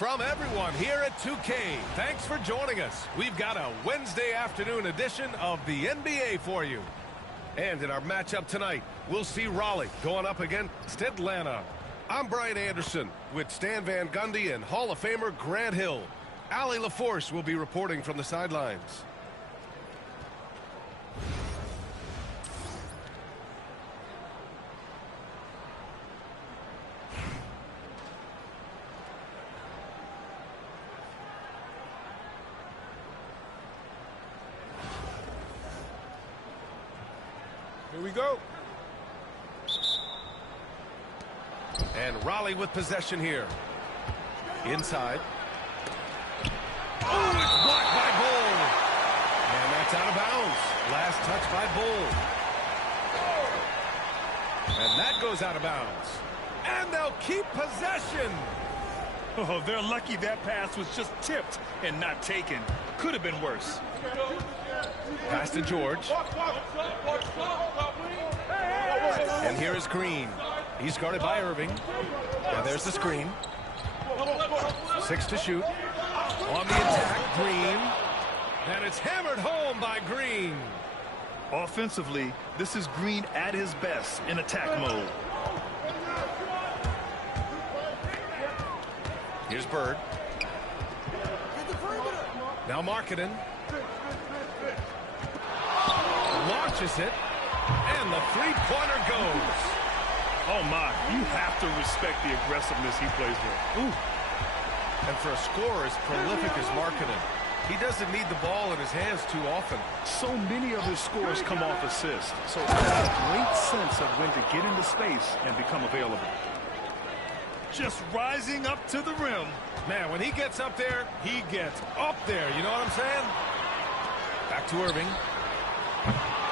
From everyone here at 2K, thanks for joining us. We've got a Wednesday afternoon edition of the NBA for you. And in our matchup tonight, we'll see Raleigh going up against Atlanta. I'm Brian Anderson with Stan Van Gundy and Hall of Famer Grant Hill. Allie LaForce will be reporting from the sidelines. Here we go. And Raleigh with possession here. Inside. Oh, it's blocked by Bull. And that's out of bounds. Last touch by Bull. And that goes out of bounds. And they'll keep possession. Oh, they're lucky that pass was just tipped and not taken. Could have been worse. Pass to George. And here is Green. He's guarded by Irving. And there's the screen. 6 to shoot. On the attack, Green. And it's hammered home by Green. Offensively, this is Green at his best in attack mode. Here's Bird. Now Markkanen. Launches it. And the three-pointer goes. Oh, my. You have to respect the aggressiveness he plays with. Ooh. And for a scorer as prolific as Markkanen, he doesn't need the ball in his hands too often. So many of his scores come off assists. So he has a great sense of when to get into space and become available. Just rising up to the rim. Man, when he gets up there, he gets up there. You know what I'm saying? Back to Irving.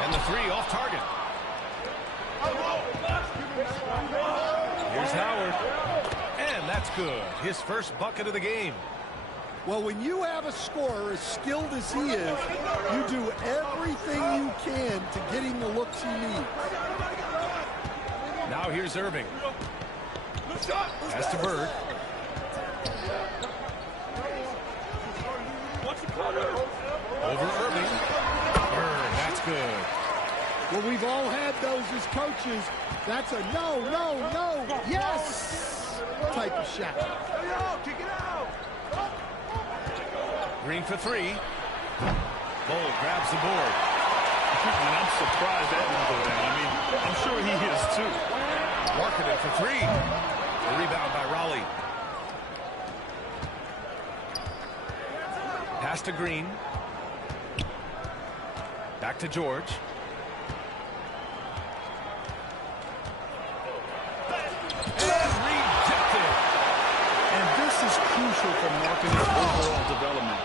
And the three off target. Here's Howard. And that's good. His first bucket of the game. Well, when you have a scorer as skilled as he is, you do everything you can to get him the looks he needs. Now here's Irving. Pass to Bird. Over Irving. Bird, that's good. Well, we've all had those as coaches. That's a no, no, no, yes type of shot. Green for three. Bull grabs the board. And I'm surprised that didn't go down. I mean, I'm sure he is too. Markkanen for three. The rebound by Raleigh. Pass to Green. Back to George. And rejected. And this is crucial for Markkanen's overall development.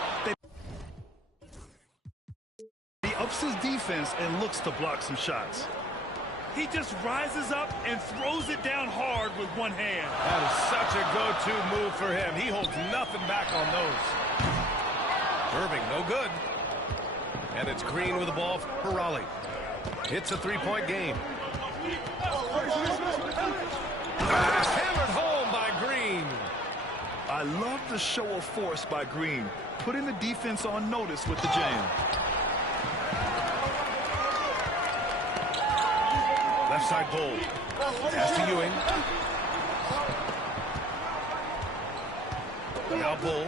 He ups his defense and looks to block some shots. He just rises up and throws it down hard with one hand. That is such a go-to move for him. He holds nothing back on those. Irving, no good. And it's Green with the ball for Raleigh. It's a three-point game. And it's hammered home by Green. I love the show of force by Green, putting the defense on notice with the jam. Left side Bull. Pass to Ewing. Now Bull.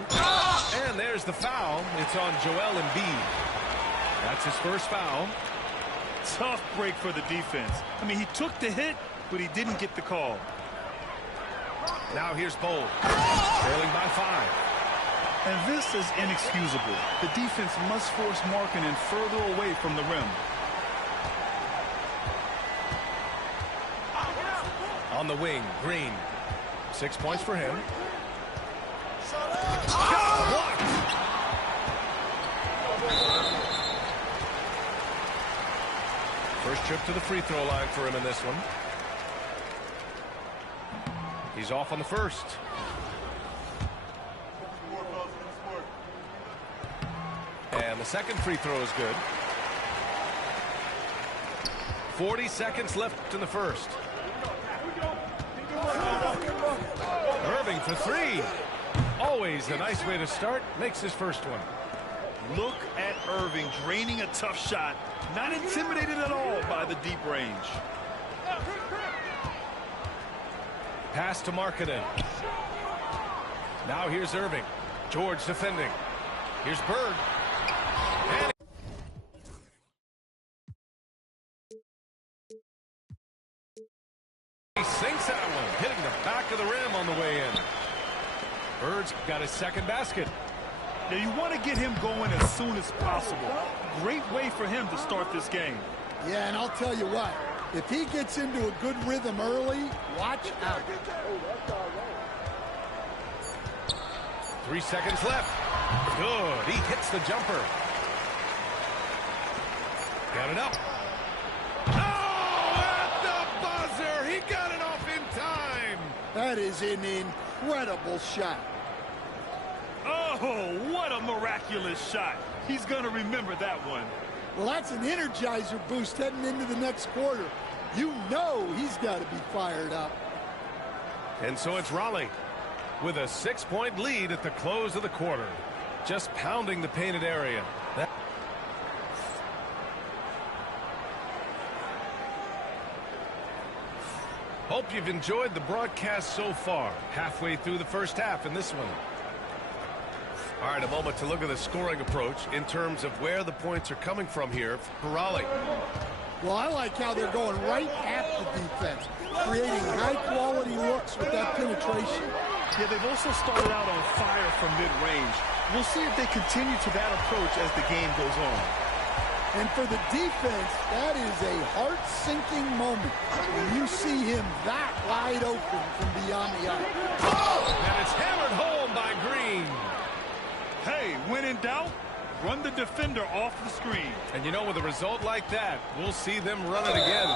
And there's the foul. It's on Joel Embiid. That's his first foul. Tough break for the defense. I mean, he took the hit, but he didn't get the call. Now here's Bull. Trailing by 5. And this is inexcusable. The defense must force Markkanen further away from the rim. On the wing, Green. 6 points for him. Blocked. First trip to the free throw line for him in this one. He's off on the first. And the second free throw is good. 40 seconds left in the first. Irving for three. Always a nice way to start. Makes his first one. Look at Irving draining a tough shot. Not intimidated at all by the deep range. Pass to Markkanen. Now here's Irving. George defending. Here's Bird. And he sinks that one, hitting the back of the rim on the way in. Bird's got his second basket. Now you want to get him going as soon as possible. Great way for him to start this game. Yeah, and I'll tell you what, if he gets into a good rhythm early, watch out. 3 seconds left. Good. He hits the jumper. Got it up. Oh, at the buzzer. He got it off in time. That is an incredible shot. Oh, what a miraculous shot. He's going to remember that one. Well, that's an energizer boost heading into the next quarter. You know he's got to be fired up. And so it's Raleigh with a 6-point lead at the close of the quarter. Just pounding the painted area. Hope you've enjoyed the broadcast so far. Halfway through the first half in this one. All right, a moment to look at the scoring approach in terms of where the points are coming from here for Raleigh. Well, I like how they're going right at the defense, creating high-quality looks with that penetration. Yeah, they've also started out on fire from mid-range. We'll see if they continue to that approach as the game goes on. And for the defense, that is a heart-sinking moment when you see him that wide open from beyond the arc. And it's hammered home by Green. Hey, when in doubt, run the defender off the screen. And you know, with a result like that, we'll see them run it again.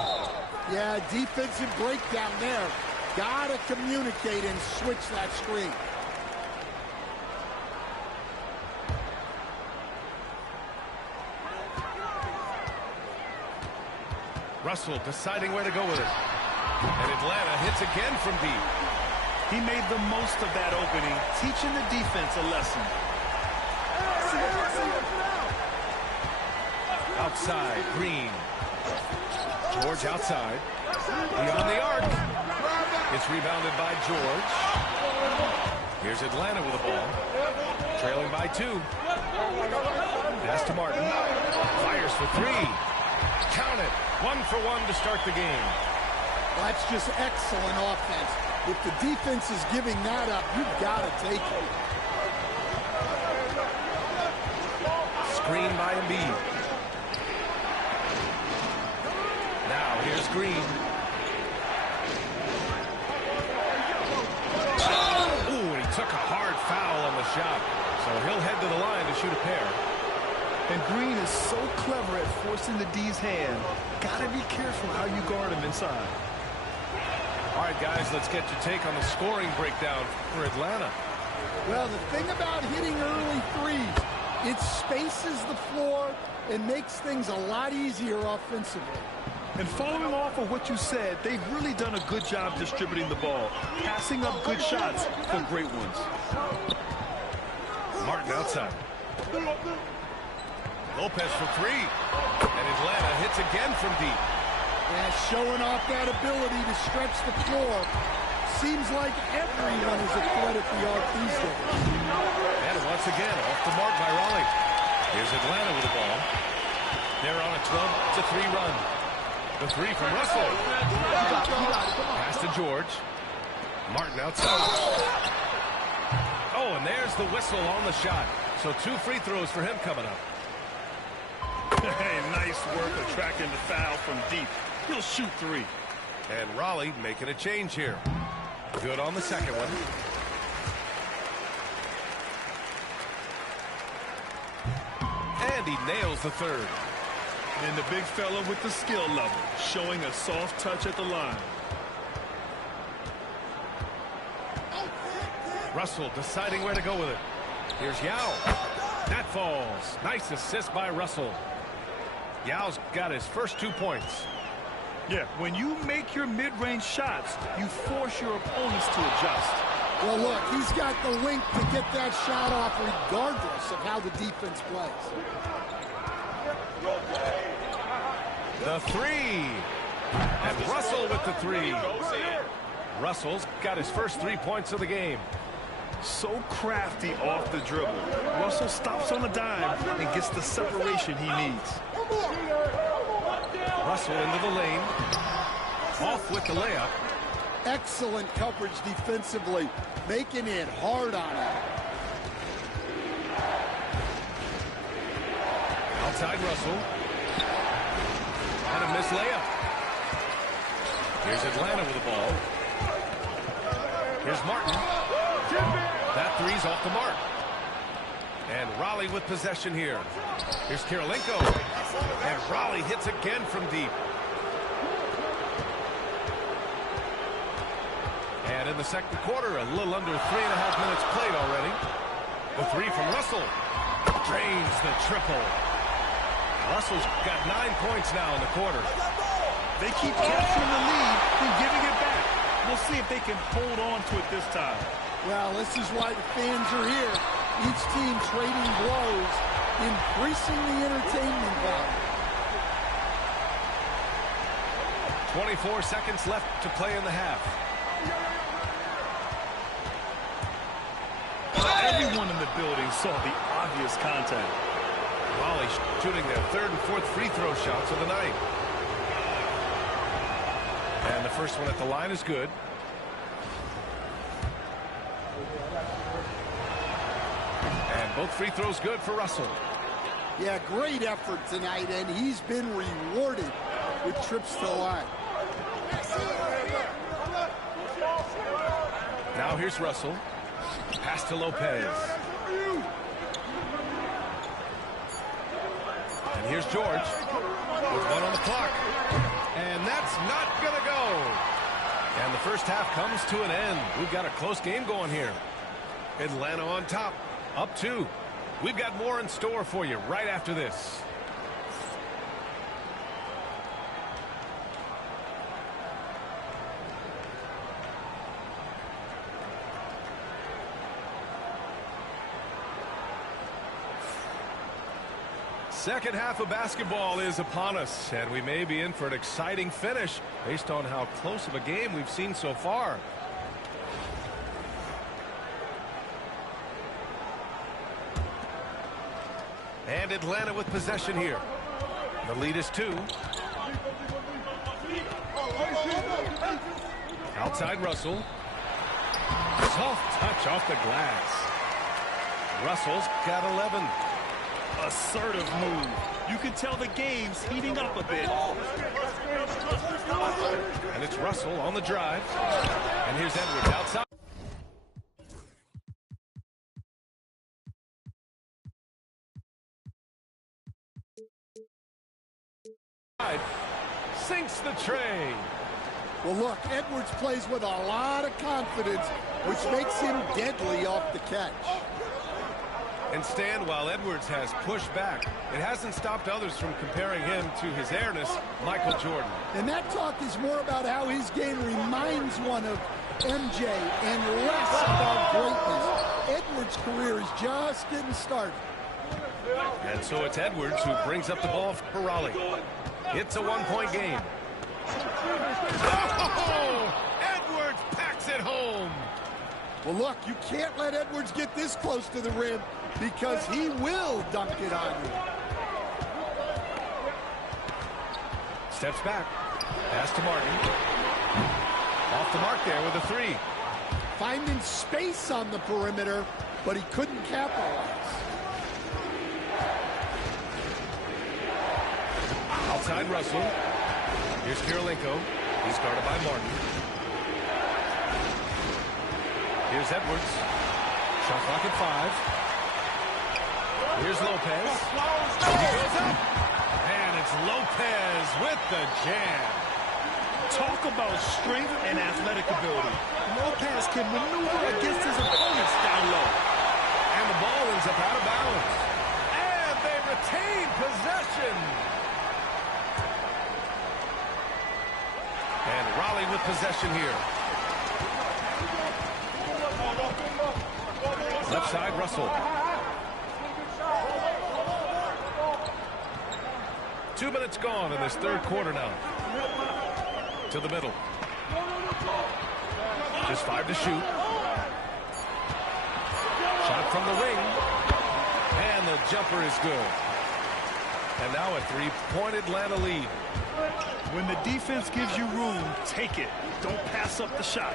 Yeah, defensive breakdown there. Gotta communicate and switch that screen. Russell deciding where to go with it. And Atlanta hits again from deep. He made the most of that opening, teaching the defense a lesson. Outside, Green. George outside. Beyond the arc. It's rebounded by George. Here's Atlanta with the ball. Trailing by 2. Pass to Martin. Fires for 3. Count it. 1 for 1 to start the game. That's just excellent offense. If the defense is giving that up, you've got to take it. Screen by Embiid. Now here's Green. Ooh, and he took a hard foul on the shot. So he'll head to the line to shoot a pair. And Green is so clever at forcing the D's hand. Gotta be careful how you guard him inside. All right, guys, let's get your take on the scoring breakdown for Atlanta. Well, the thing about hitting early threes, it spaces the floor and makes things a lot easier offensively. And following off of what you said, they've really done a good job distributing the ball, passing up good shots for great ones. Martin outside. Lopez for 3. And Atlanta hits again from deep. Yeah, showing off that ability to stretch the floor. Seems like everyone is a threat at the arc these days. And once again, off the mark by Raleigh. Here's Atlanta with the ball. They're on a 12-3 run. The 3 from Russell. Pass to George. Martin outside. Oh, and there's the whistle on the shot. So 2 free throws for him coming up. Hey, nice work attracting the foul from deep. He'll shoot 3. And Raleigh making a change here. Good on the second one. And he nails the third. And the big fella with the skill level, showing a soft touch at the line. Russell deciding where to go with it. Here's Yao. That falls. Nice assist by Russell. Yao's got his first 2 points. Yeah, when you make your mid-range shots, you force your opponents to adjust. Well, look, he's got the length to get that shot off regardless of how the defense plays. The three. And Russell with the three. Russell's got his first 3 points of the game. So crafty off the dribble. Russell stops on a dime and gets the separation he needs. Russell into the lane. Off with the layup. Excellent coverage defensively, making it hard on him. Outside Russell. And a missed layup. Here's Atlanta with the ball. Here's Martin. That three's off the mark. And Raleigh with possession here. Here's Kirilenko. And Raleigh hits again from deep. And in the second quarter, a little under 3.5 minutes played already. The three from Russell. Drains the triple. Russell's got 9 points now in the quarter. They keep capturing the lead and giving it back. We'll see if they can hold on to it this time. Well, this is why the fans are here. Each team trading blows, increasing the entertainment value. 24 seconds left to play in the half. Everyone in the building saw the obvious contact. Raleigh shooting their third and fourth free throw shots of the night. And the first one at the line is good. And both free throws good for Russell. Yeah, great effort tonight, and he's been rewarded with trips to the line. Now here's Russell. Pass to Lopez. And here's George with one on the clock. And that's not going to go. And the first half comes to an end. We've got a close game going here. Atlanta on top, up 2. We've got more in store for you right after this. Second half of basketball is upon us, and we may be in for an exciting finish based on how close of a game we've seen so far. And Atlanta with possession here. The lead is 2. Outside Russell. Soft touch off the glass. Russell's got 11. Assertive move. You can tell the game's heating up a bit. And it's Russell on the drive. And here's Edwards outside. Sinks the tray. Well, look, Edwards plays with a lot of confidence, which makes him deadly off the catch. And Stan, while Edwards has pushed back, it hasn't stopped others from comparing him to his airness, Michael Jordan. And that talk is more about how his game reminds one of MJ and less about greatness. Edwards' career is just getting started. And so it's Edwards who brings up the ball for Raleigh. It's a 1-point game. Oh! Edwards packs it home. Well, look, you can't let Edwards get this close to the rim because he will dunk it on you. Steps back. Pass to Martin. Off the mark there with a 3. Finding space on the perimeter, but he couldn't capitalize. Outside Russell. Here's Kirilenko. He's guarded by Martin. Here's Edwards. Shot clock at 5. Here's Lopez. He goes up. And it's Lopez with the jam. Talk about strength and athletic ability. Lopez can maneuver against his opponents down low. And the ball ends up out of bounds. And they retain possession. And Raleigh with possession here. Left side, Russell. 2 minutes gone in this third quarter now. To the middle. Just 5 to shoot. Shot from the wing. And the jumper is good. And now a three-point Atlanta lead. When the defense gives you room, take it. Don't pass up the shot.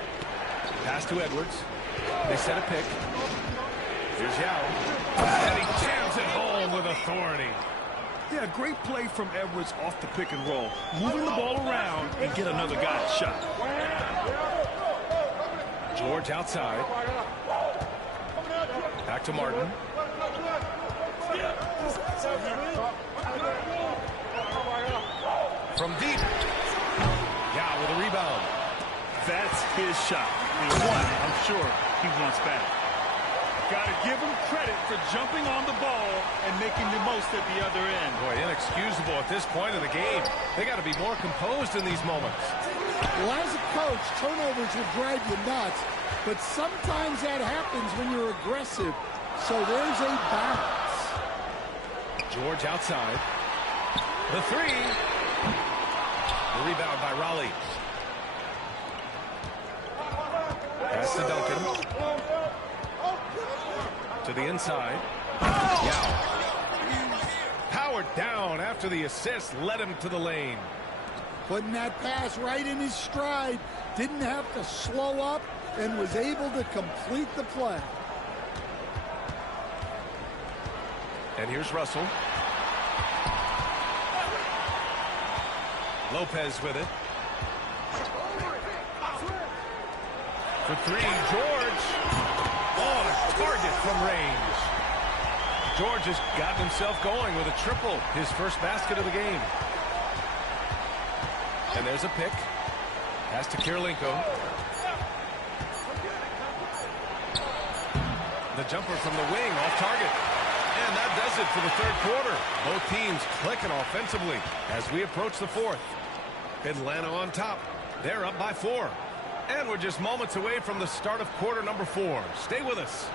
Pass to Edwards. They set a pick. Here's Yao. And he jams it home with authority. Yeah, great play from Edwards off the pick and roll. Moving the ball around and get another guy's shot. George outside. Back to Martin. From deep. Yeah, with a rebound. That's his shot. And one, I'm sure he wants back. Got to give him credit for jumping on the ball and making the most at the other end. Boy, inexcusable at this point of the game. They got to be more composed in these moments. Well, as a coach, turnovers will drive you nuts, but sometimes that happens when you're aggressive. So there's a balance. George outside. The three. The rebound by Raleigh. Pass to Duncan. To the inside. Yao. Powered down after the assist led him to the lane. Putting that pass right in his stride. Didn't have to slow up and was able to complete the play. And here's Russell. Lopez with it. For three, George. On target from range. George has gotten himself going with a triple. His first basket of the game. And there's a pick. Pass to Kirilenko. The jumper from the wing off target. And that does it for the third quarter. Both teams clicking offensively as we approach the fourth. Atlanta on top. They're up by 4. And we're just moments away from the start of quarter number 4. Stay with us.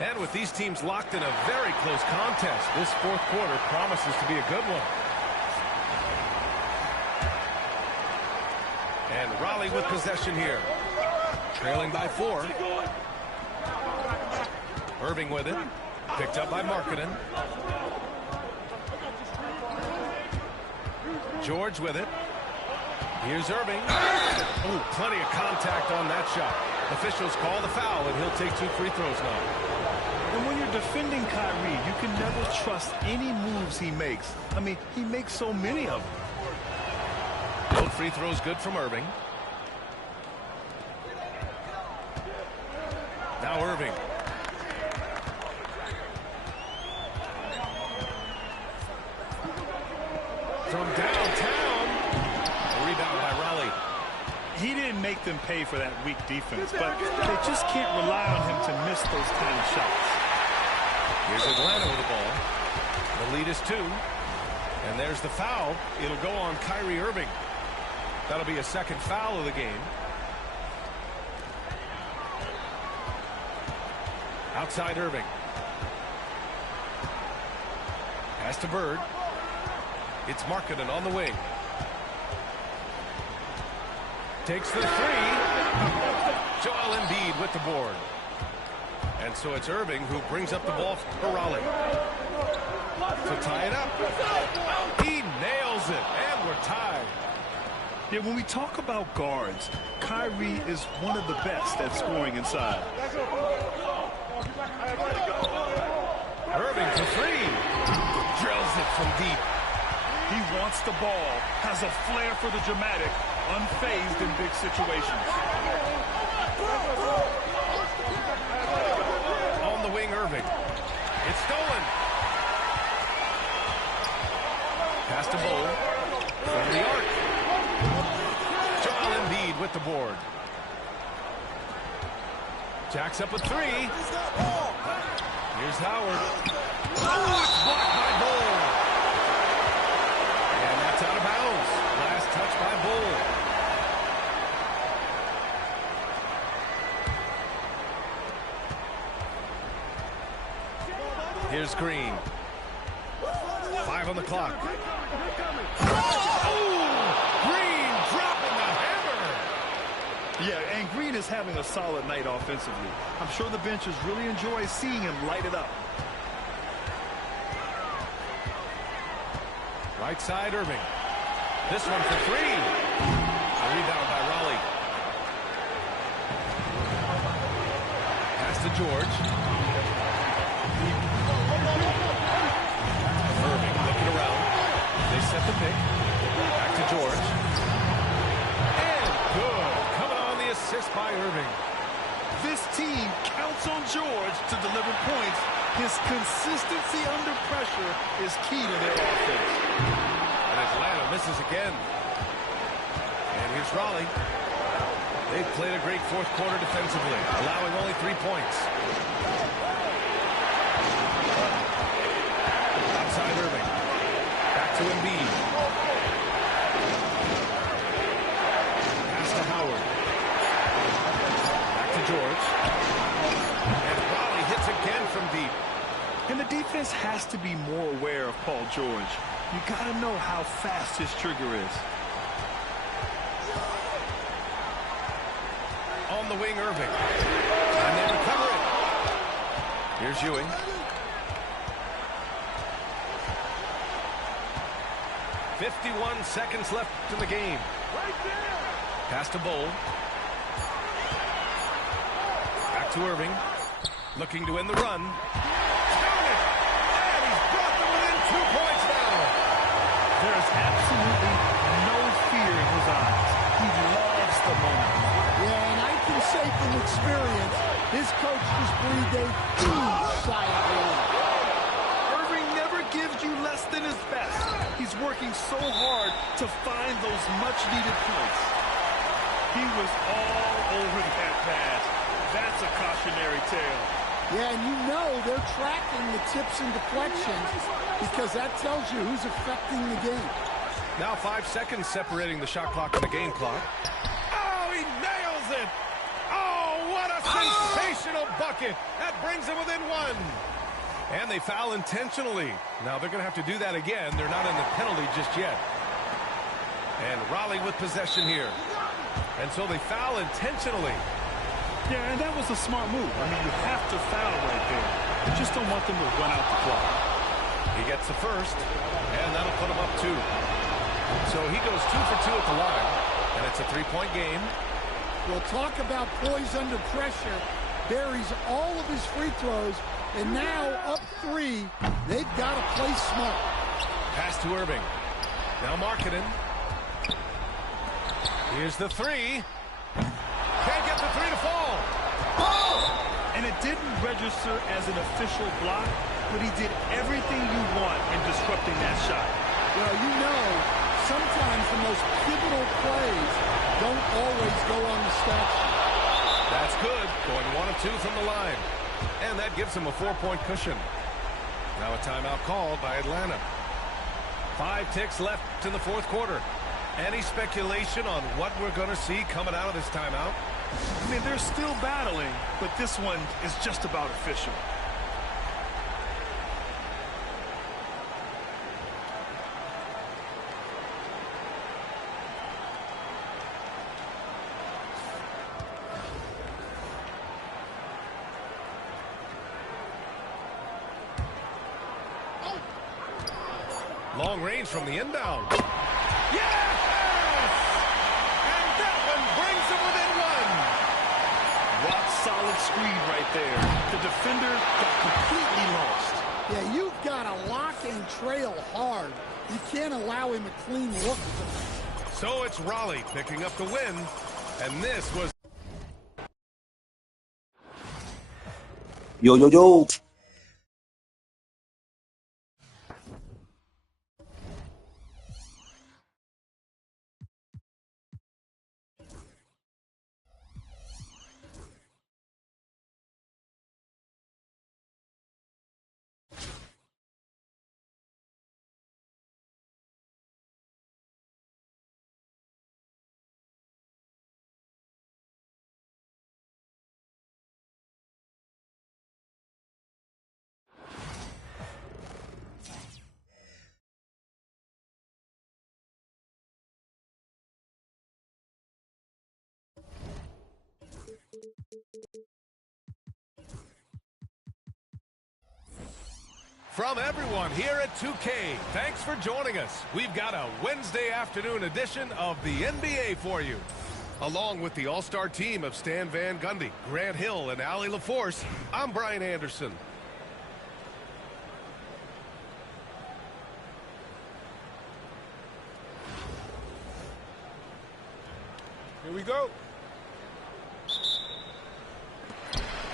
And with these teams locked in a very close contest, this fourth quarter promises to be a good one. And Raleigh with possession here. Trailing by 4. Irving with it. Picked up by Markkanen. George with it. Here's Irving. Oh, plenty of contact on that shot. Officials call the foul, and he'll take 2 free throws now. And when you're defending Kyrie, you can never trust any moves he makes. I mean, he makes so many of them. Both free throws good from Irving. Now Irving. From downtown. A rebound by Raleigh. He didn't make them pay for that weak defense, but they just can't rely on him to miss those kind of shots. Here's Atlanta with the ball. The lead is 2. And there's the foul. It'll go on Kyrie Irving. That'll be a second foul of the game. Outside Irving. Pass to Bird. It's Markkanen on the wing. Takes the 3. Joel Embiid with the board. And so it's Irving who brings up the ball for Raleigh. To tie it up. He nails it, and we're tied. Yeah, when we talk about guards, Kyrie is one of the best at scoring inside. Irving for 3. Drills it from deep. He wants the ball, has a flair for the dramatic, unfazed in big situations. On the wing, Irving. It's stolen. Pass to Bull. From the arc. Joel Embiid with the board. Jacks up a 3. Here's Howard. Oh, it's blocked by Bull. And that's out of bounds. Last touch by Bull. Here's Green. 5 on the clock. Green dropping the hammer. Yeah, and Green is having a solid night offensively. I'm sure the benches really enjoy seeing him light it up. Right side, Irving. This one for 3. A rebound by Raleigh. Pass to George. Irving looking around. They set the pick. Back to George. And good. Coming on the assist by Irving. This team counts on George to deliver points. His consistency under pressure is key to their offense. And Atlanta misses again. And here's Raleigh. They've played a great fourth quarter defensively, allowing only 3 points. Outside Irving. Back to Embiid. Pass to Howard. Back to George. And Raleigh hits again from deep. And the defense has to be more aware of Paul George. You got to know how fast his trigger is. On the wing, Irving. And they recover it. Here's Ewing. "51 seconds left in the game." Pass to Bull. Back to Irving. Looking to end the run. Count it! And he's brought them within 2 points now. There is absolutely no fear in his eyes. He loves the moment. Yeah, and I can say from experience, his coach just breathed a huge sigh of relief. Irving never gives you less than his best. He's working so hard to find those much-needed points. He was all over that pass. That's a cautionary tale. Yeah, and you know they're tracking the tips and deflections because that tells you who's affecting the game. Now 5 seconds separating the shot clock and the game clock. Oh, he nails it! Oh, what a sensational bucket! That brings him within 1. And they foul intentionally. Now they're going to have to do that again. They're not in the penalty just yet. And Raleigh with possession here. And so they foul intentionally. Yeah, and that was a smart move. I mean, you have to foul right there. You just don't want them to run out the clock. He gets the first, and that'll put him up 2. So he goes 2 for 2 at the line, and it's a 3-point game. We'll talk about poise under pressure. Buries all of his free throws, and now up 3. They've got to play smart. Pass to Irving. Now Markkanen. Here's the 3. Can't get the 3 to fall. Oh! And it didn't register as an official block, but he did everything you want in disrupting that shot. Well, you know, sometimes the most pivotal plays don't always go on the stat sheet. That's good. Going 1 of 2 from the line. And that gives him a 4-point cushion. Now a timeout called by Atlanta. 5 ticks left in the fourth quarter. Any speculation on what we're going to see coming out of this timeout? I mean, they're still battling, but this one is just about official. Long range from the inbound. Yes! And that one brings them within 1. Rock solid screen right there. The defender got completely lost. Yeah, you've got to lock and trail hard. You can't allow him a clean look. So it's Raleigh picking up the win, and this was... Yo, yo, yo. From everyone here at 2K, thanks for joining us. We've got a Wednesday afternoon edition of the NBA for you. Along with the all-star team of Stan Van Gundy, Grant Hill, and Allie LaForce, I'm Brian Anderson. Here we go.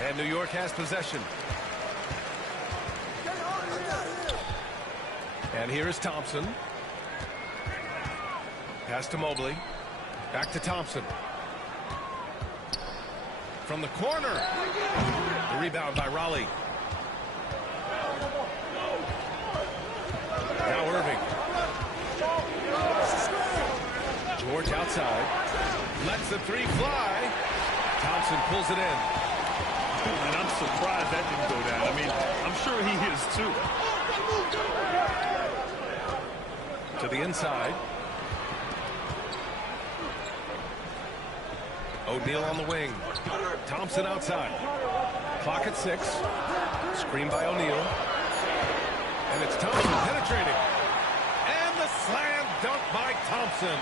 And New York has possession. And here is Thompson. Pass to Mobley. Back to Thompson. From the corner. The rebound by Raleigh. Now Irving. George outside. Lets the three fly. Thompson pulls it in. And I'm surprised that didn't go down. I mean, I'm sure he is too. To the inside. O'Neal on the wing. Thompson outside. Clock at 6. Screen by O'Neal. And it's Thompson penetrating. And the slam dunk by Thompson.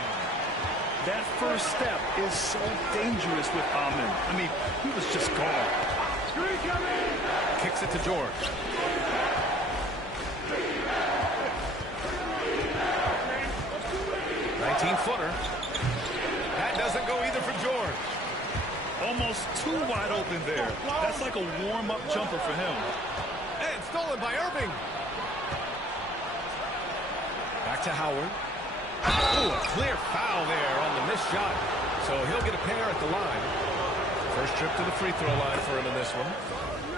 That first step is so dangerous with Amin. I mean, he was just gone. Kicks it to George. Footer. That doesn't go either for George. Almost too wide open there. That's like a warm-up jumper for him. And stolen by Irving. Back to Howard. Oh, a clear foul there on the missed shot. So he'll get a pair at the line. First trip to the free throw line for him in this one.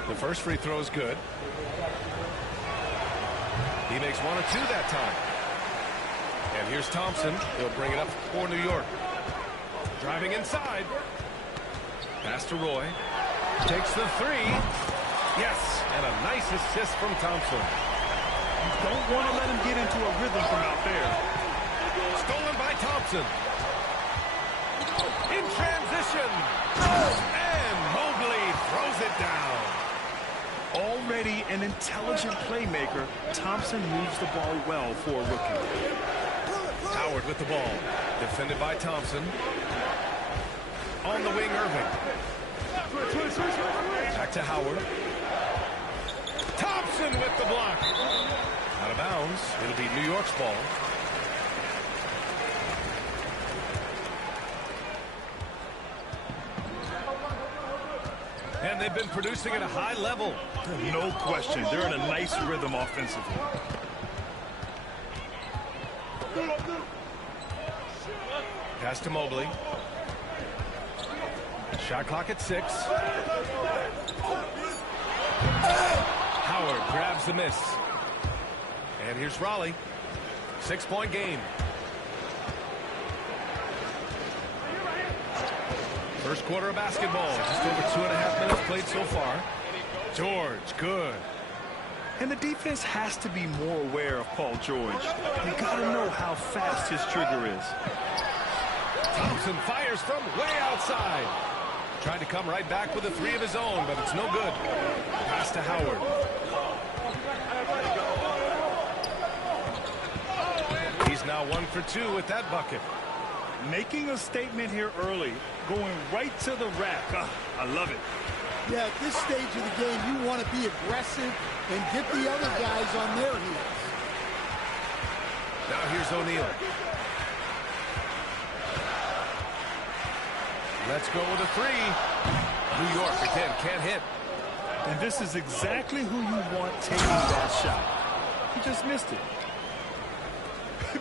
The first free throw is good. He makes 1 or 2 that time. And here's Thompson. He'll bring it up for New York. Driving inside. Pass to Roy. Takes the three. Yes, and a nice assist from Thompson. You don't want to let him get into a rhythm from out there. Stolen by Thompson. In transition. And Mobley throws it down. Already an intelligent playmaker, Thompson moves the ball well for a rookie. Howard with the ball. Defended by Thompson. On the wing, Irving. Back to Howard. Thompson with the block. Out of bounds. It'll be New York's ball. And they've been producing at a high level. No question. They're in a nice rhythm offensively. Pass to Mobley. Shot clock at 6. Howard grabs the miss. And here's Raleigh. 6-point game. First quarter of basketball. Just over 2.5 minutes played so far. George, good. And the defense has to be more aware of Paul George. You got to know how fast his trigger is. Thompson fires from way outside. Tried to come right back with a three of his own, but it's no good. Pass to Howard. He's now 1 for 2 with that bucket. Making a statement here early, going right to the rack. I love it. Yeah, at this stage of the game, you want to be aggressive and get the other guys on their heels. Now here's O'Neal. Let's go with a three. New York again can't hit. And this is exactly who you want taking that shot. He just missed it.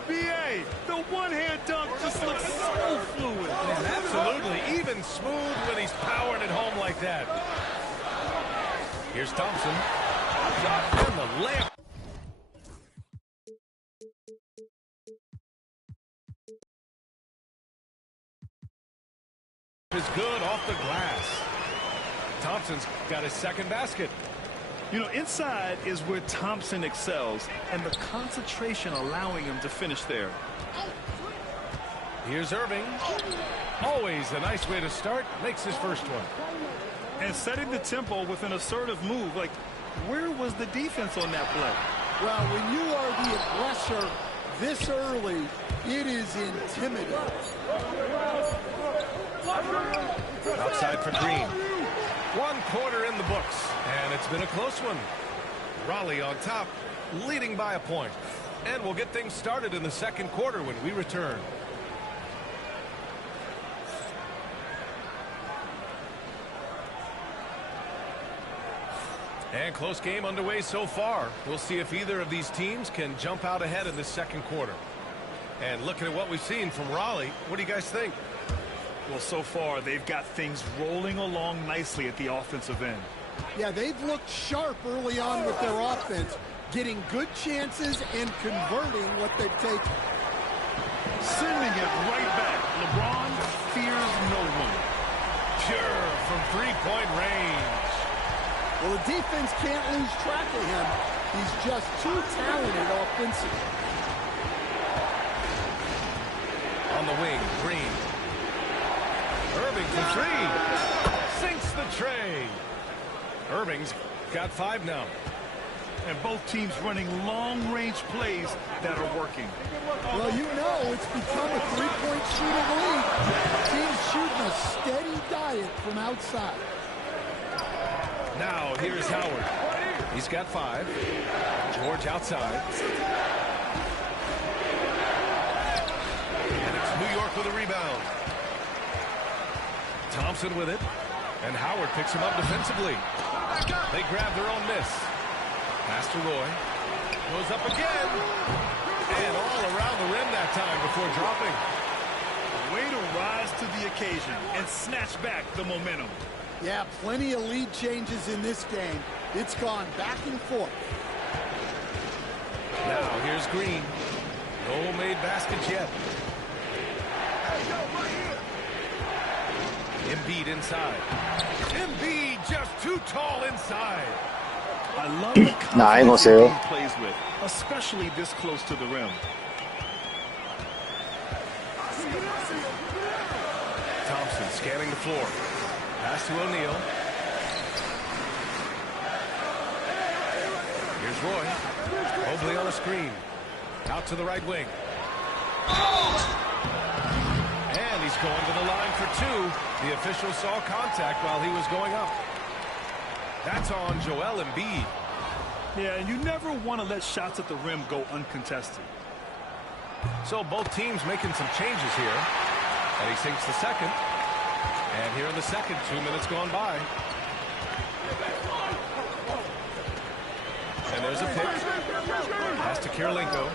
B.A., the one-hand dunk just looks so fluid. And absolutely, even smooth when he's powering it home like that. Here's Thompson. And the layup. Is good off the glass. Thompson's got his second basket. You know, inside is where Thompson excels, and the concentration allowing him to finish there. Here's Irving. Always a nice way to start. Makes his first one. And setting the tempo with an assertive move. Like, where was the defense on that play? Well, when you are the aggressor this early, it is intimidating. Outside for Green. 1 quarter in the books, and it's been a close one. Raleigh on top, leading by a point. And we'll get things started in the second quarter when we return. And close game underway so far. We'll see if either of these teams can jump out ahead in the second quarter. And looking at what we've seen from Raleigh, what do you guys think? Well, so far, they've got things rolling along nicely at the offensive end. Yeah, they've looked sharp early on with their offense, getting good chances and converting what they've taken. Sending it right back. LeBron fears no one. Pure from three-point range. Well, the defense can't lose track of him. He's just too talented offensively. On the wing, Green. Irving for three. Sinks the tray. Irving's got 5 now. And both teams running long-range plays that are working. Well, you know it's become a three-point shooting league. Teams shooting a steady diet from outside. Now here's Howard. He's got 5. George outside. And it's New York with a rebound. Thompson with it. And Howard picks him up defensively. They grab their own miss. Pass to Roy. Goes up again. And all around the rim that time before dropping. Way to rise to the occasion and snatch back the momentum. Yeah, plenty of lead changes in this game. It's gone back and forth. Now here's Green. No made baskets yet. Embiid inside. Embiid just too tall inside. I love the confidence he plays with, especially this close to the rim. Thompson scanning the floor. Pass to O'Neal. Here's Roy. Mobley on a screen. Out to the right wing. And he's going to the line for 2. The official saw contact while he was going up. That's on Joel Embiid. Yeah, and you never want to let shots at the rim go uncontested. So both teams making some changes here. And he sinks the second. And here in the second, 2 minutes gone by. And there's a pick. Pass to Kirilenko.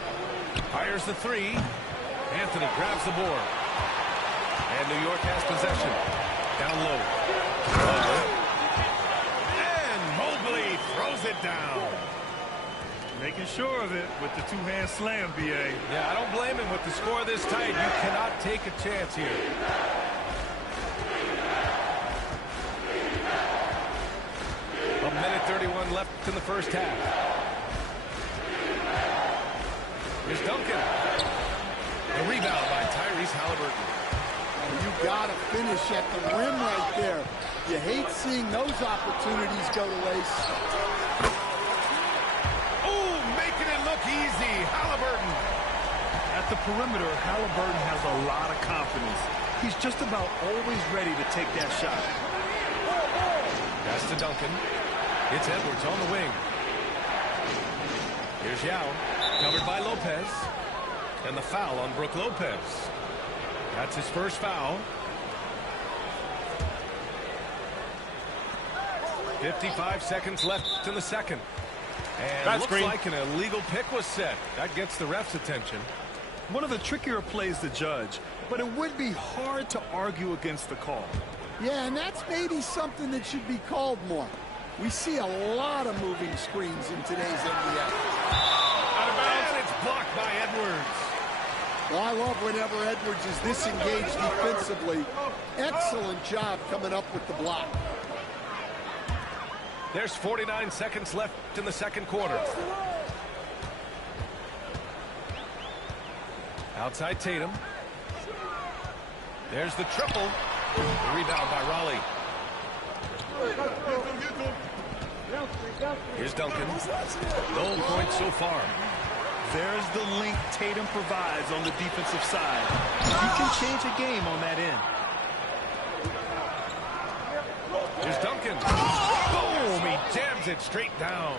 Fires the 3. Anthony grabs the board. And New York has possession. Down low. And Mobley throws it down. Making sure of it with the two-hand slam, B.A. Yeah, I don't blame him with the score this tight. You cannot take a chance here. A minute 31 left in the first half. Here's Duncan. The rebound by Tyrese Halliburton. You got to finish at the rim right there. You hate seeing those opportunities go to waste. Oh, making it look easy. Halliburton. At the perimeter, Halliburton has a lot of confidence. He's just about always ready to take that shot. Pass to Duncan. It's Edwards on the wing. Here's Yao. Covered by Lopez. And the foul on Brook Lopez. That's his first foul. 55 seconds left in the second. And looks like an illegal pick was set. That gets the ref's attention. One of the trickier plays to judge, but it would be hard to argue against the call. Yeah, and that's maybe something that should be called more. We see a lot of moving screens in today's NBA. And it's blocked by Edwards. Well, I love whenever Edwards is this engaged defensively. Excellent job coming up with the block. There's 49 seconds left in the second quarter. Outside Tatum. There's the triple. The rebound by Raleigh. Here's Duncan. No points so far. There's the link Tatum provides on the defensive side. He can change a game on that end. Here's Duncan. Boom! He jams it straight down.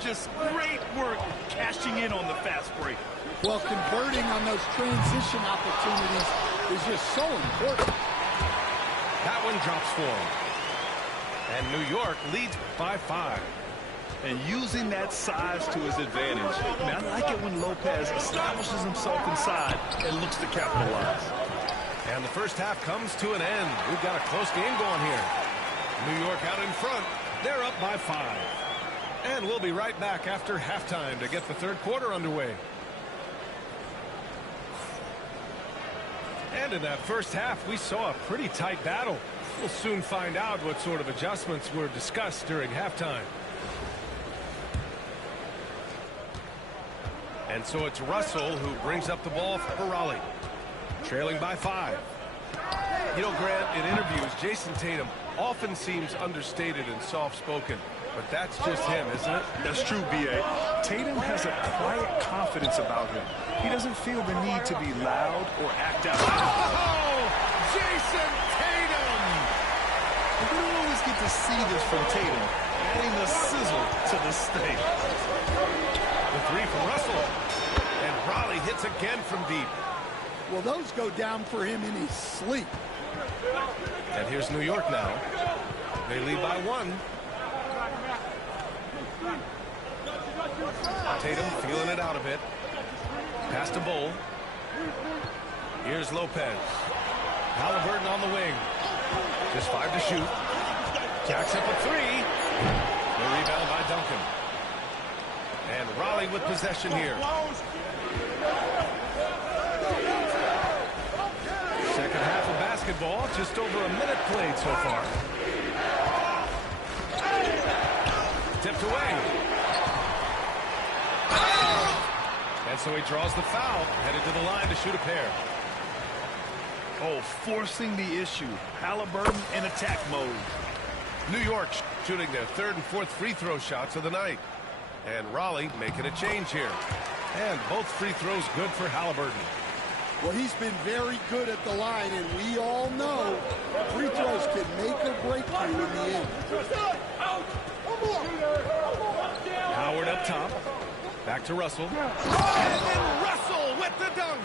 Just great work cashing in on the fast break. Well, converting on those transition opportunities is just so important. That one drops for him. And New York leads by 5. And using that size to his advantage. I like it when Lopez establishes himself inside and looks to capitalize. And the first half comes to an end. We've got a close game going here. New York out in front. They're up by 5. And we'll be right back after halftime to get the third quarter underway. And in that first half, we saw a pretty tight battle. We'll soon find out what sort of adjustments were discussed during halftime. And so it's Russell who brings up the ball for Raleigh. Trailing by 5. You know, Grant, in interviews, Jason Tatum often seems understated and soft-spoken. But that's just him, isn't it? That's true, B.A. Tatum has a quiet confidence about him. He doesn't feel the need to be loud or act out. Oh, Jason Tatum! We don't always get to see this from Tatum, adding the sizzle to the steak. The 3 from Russell. And Raleigh hits again from deep. Well, those go down for him in his sleep. And here's New York now. They lead by 1. Tatum feeling it out a bit. Pass to Bull. Here's Lopez. Halliburton on the wing. Just 5 to shoot. Jacks up a 3. The rebound by Duncan. And Raleigh with possession here. Second half of basketball. Just over a minute played so far. Tipped away. And so he draws the foul, headed to the line to shoot a pair. Oh, forcing the issue. Halliburton in attack mode. New York shooting their 3rd and 4th free throw shots of the night. And Raleigh making a change here. And both free throws good for Halliburton. Well, he's been very good at the line, and we all know free throws can make or break you in the end. Howard up top. Back to Russell. And then Russell with the dunk.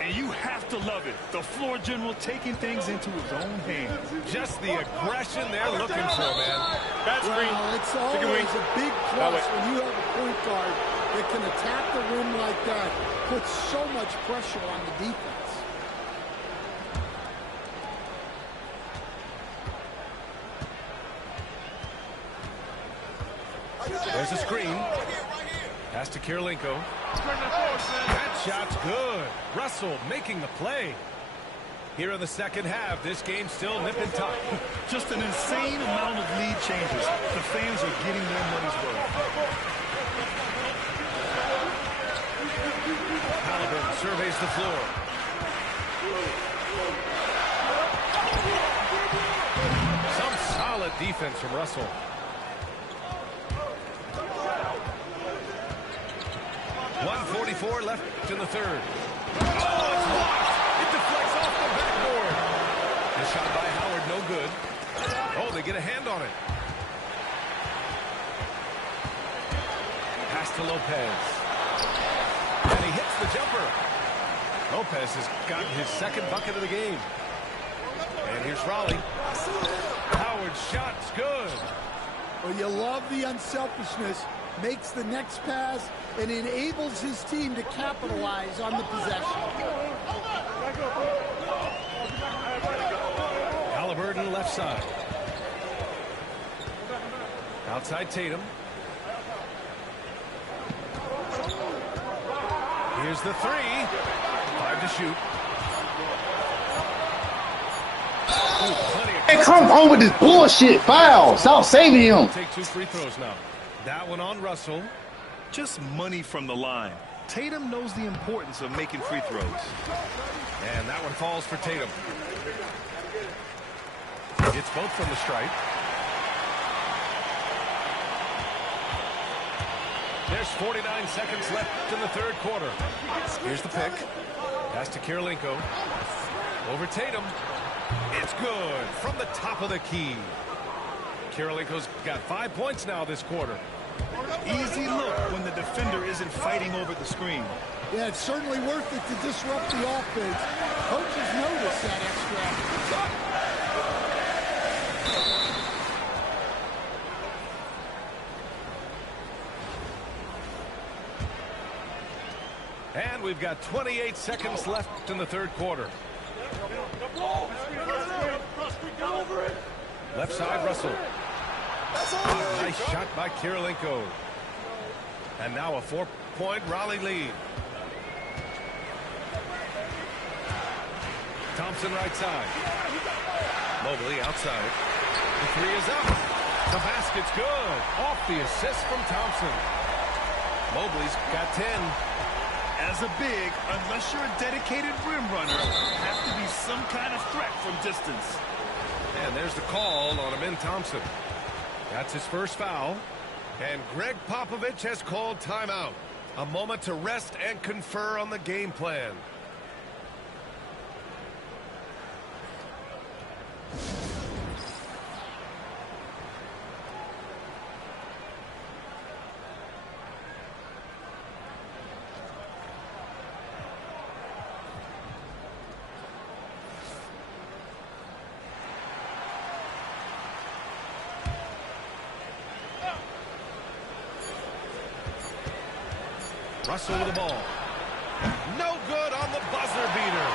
And you have to love it. The floor general taking things into his own hands. Just the aggression they're looking for, man. That's green. Well, it's always a big plus when you have a point guard that can attack the rim like that, puts so much pressure on the defense. There's a screen. Pass to Kirilenko. That shot's good. Russell making the play. Here in the second half, this game's still nip and tuck. Just an insane amount of lead changes. The fans are getting their money's worth. Halliburton surveys the floor. Some solid defense from Russell. .144 left in the 3rd. Oh, it's blocked. It deflects off the backboard. The shot by Howard, no good. Oh, they get a hand on it. Pass to Lopez. And he hits the jumper. Lopez has gotten his 2nd bucket of the game. And here's Raleigh. Howard's shot's good. Well, you love the unselfishness. Makes the next pass and enables his team to capitalize on the possession. Halliburton left side. Outside Tatum. Here's the 3. 5 to shoot. Ooh, plenty of... Hey, come on with this bullshit foul. Stop saving him. Take 2 free throws now. That one on Russell. Just money from the line. Tatum knows the importance of making free throws. And that one falls for Tatum. It's both from the stripe. There's 49 seconds left in the third quarter. Here's the pick. Pass to Kirilenko. Over Tatum. It's good from the top of the key. Kirilenko's got 5 points now this quarter. Easy look when the defender isn't fighting over the screen. Yeah, it's certainly worth it to disrupt the offense. Coaches notice that extra effort. And we've got 28 seconds left in the third quarter. Left side, Russell. Nice shot by Kirilenko. And now a 4-point Raleigh lead. Thompson right side. Mobley outside. The three is up. The basket's good. Off the assist from Thompson. Mobley's got 10. As a big, unless you're a dedicated rim runner, have to be some kind of threat from distance. And there's the call on Amin Thompson. That's his first foul. And Greg Popovich has called timeout. A moment to rest and confer on the game plan. Russell with the ball. No good on the buzzer beater.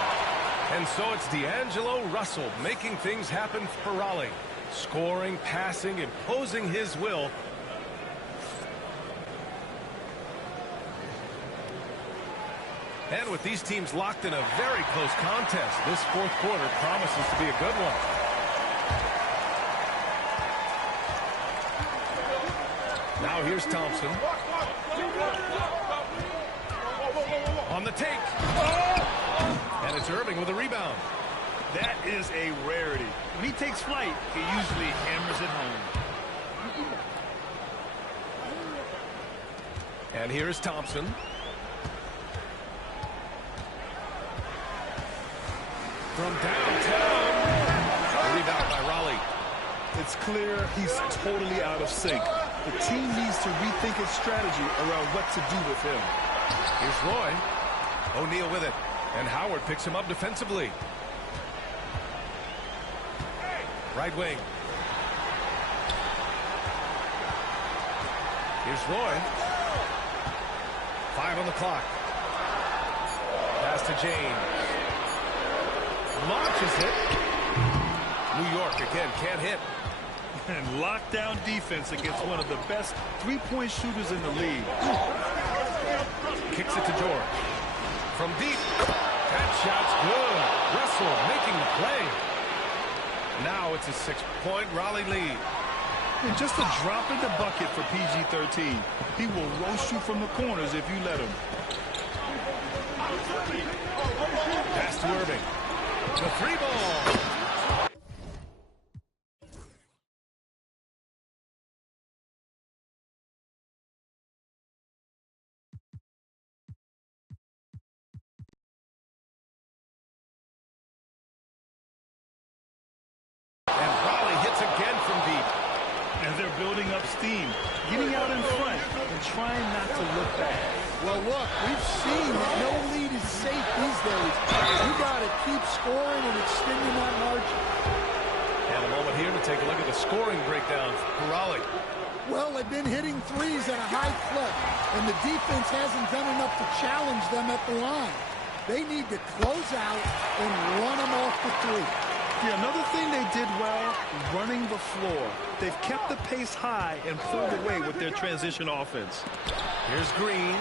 And so it's D'Angelo Russell making things happen for Raleigh. Scoring, passing, imposing his will. And with these teams locked in a very close contest, this fourth quarter promises to be a good one. Now here's Thompson. On the take. And it's Irving with a rebound. That is a rarity. When he takes flight, he usually hammers it home. And here's Thompson. From downtown. A rebound by Raleigh. It's clear he's totally out of sync. The team needs to rethink its strategy around what to do with him. Here's Roy. O'Neal with it. And Howard picks him up defensively. Right wing. Here's Roy. 5 on the clock. Pass to James. Launches it. New York again can't hit. And lockdown defense against one of the best three-point shooters in the league. Kicks it to George. From deep. That shot's good. Russell making the play. Now it's a 6-point Raleigh lead. And just a drop in the bucket for PG-13. He will roast you from the corners if you let him. Pass to Irving. The three ball. Building up steam, getting out in front, and trying not to look back. Well, look, we've seen that no lead is safe these days. You got to keep scoring and extending that margin. And a moment here to take a look at the scoring breakdown for Raleigh. Well, they've been hitting threes at a high clip, and the defense hasn't done enough to challenge them at the line. They need to close out and run them off the three. Yeah, another thing they did well, running the floor. They've kept the pace high and pulled away with their transition offense. Here's Green.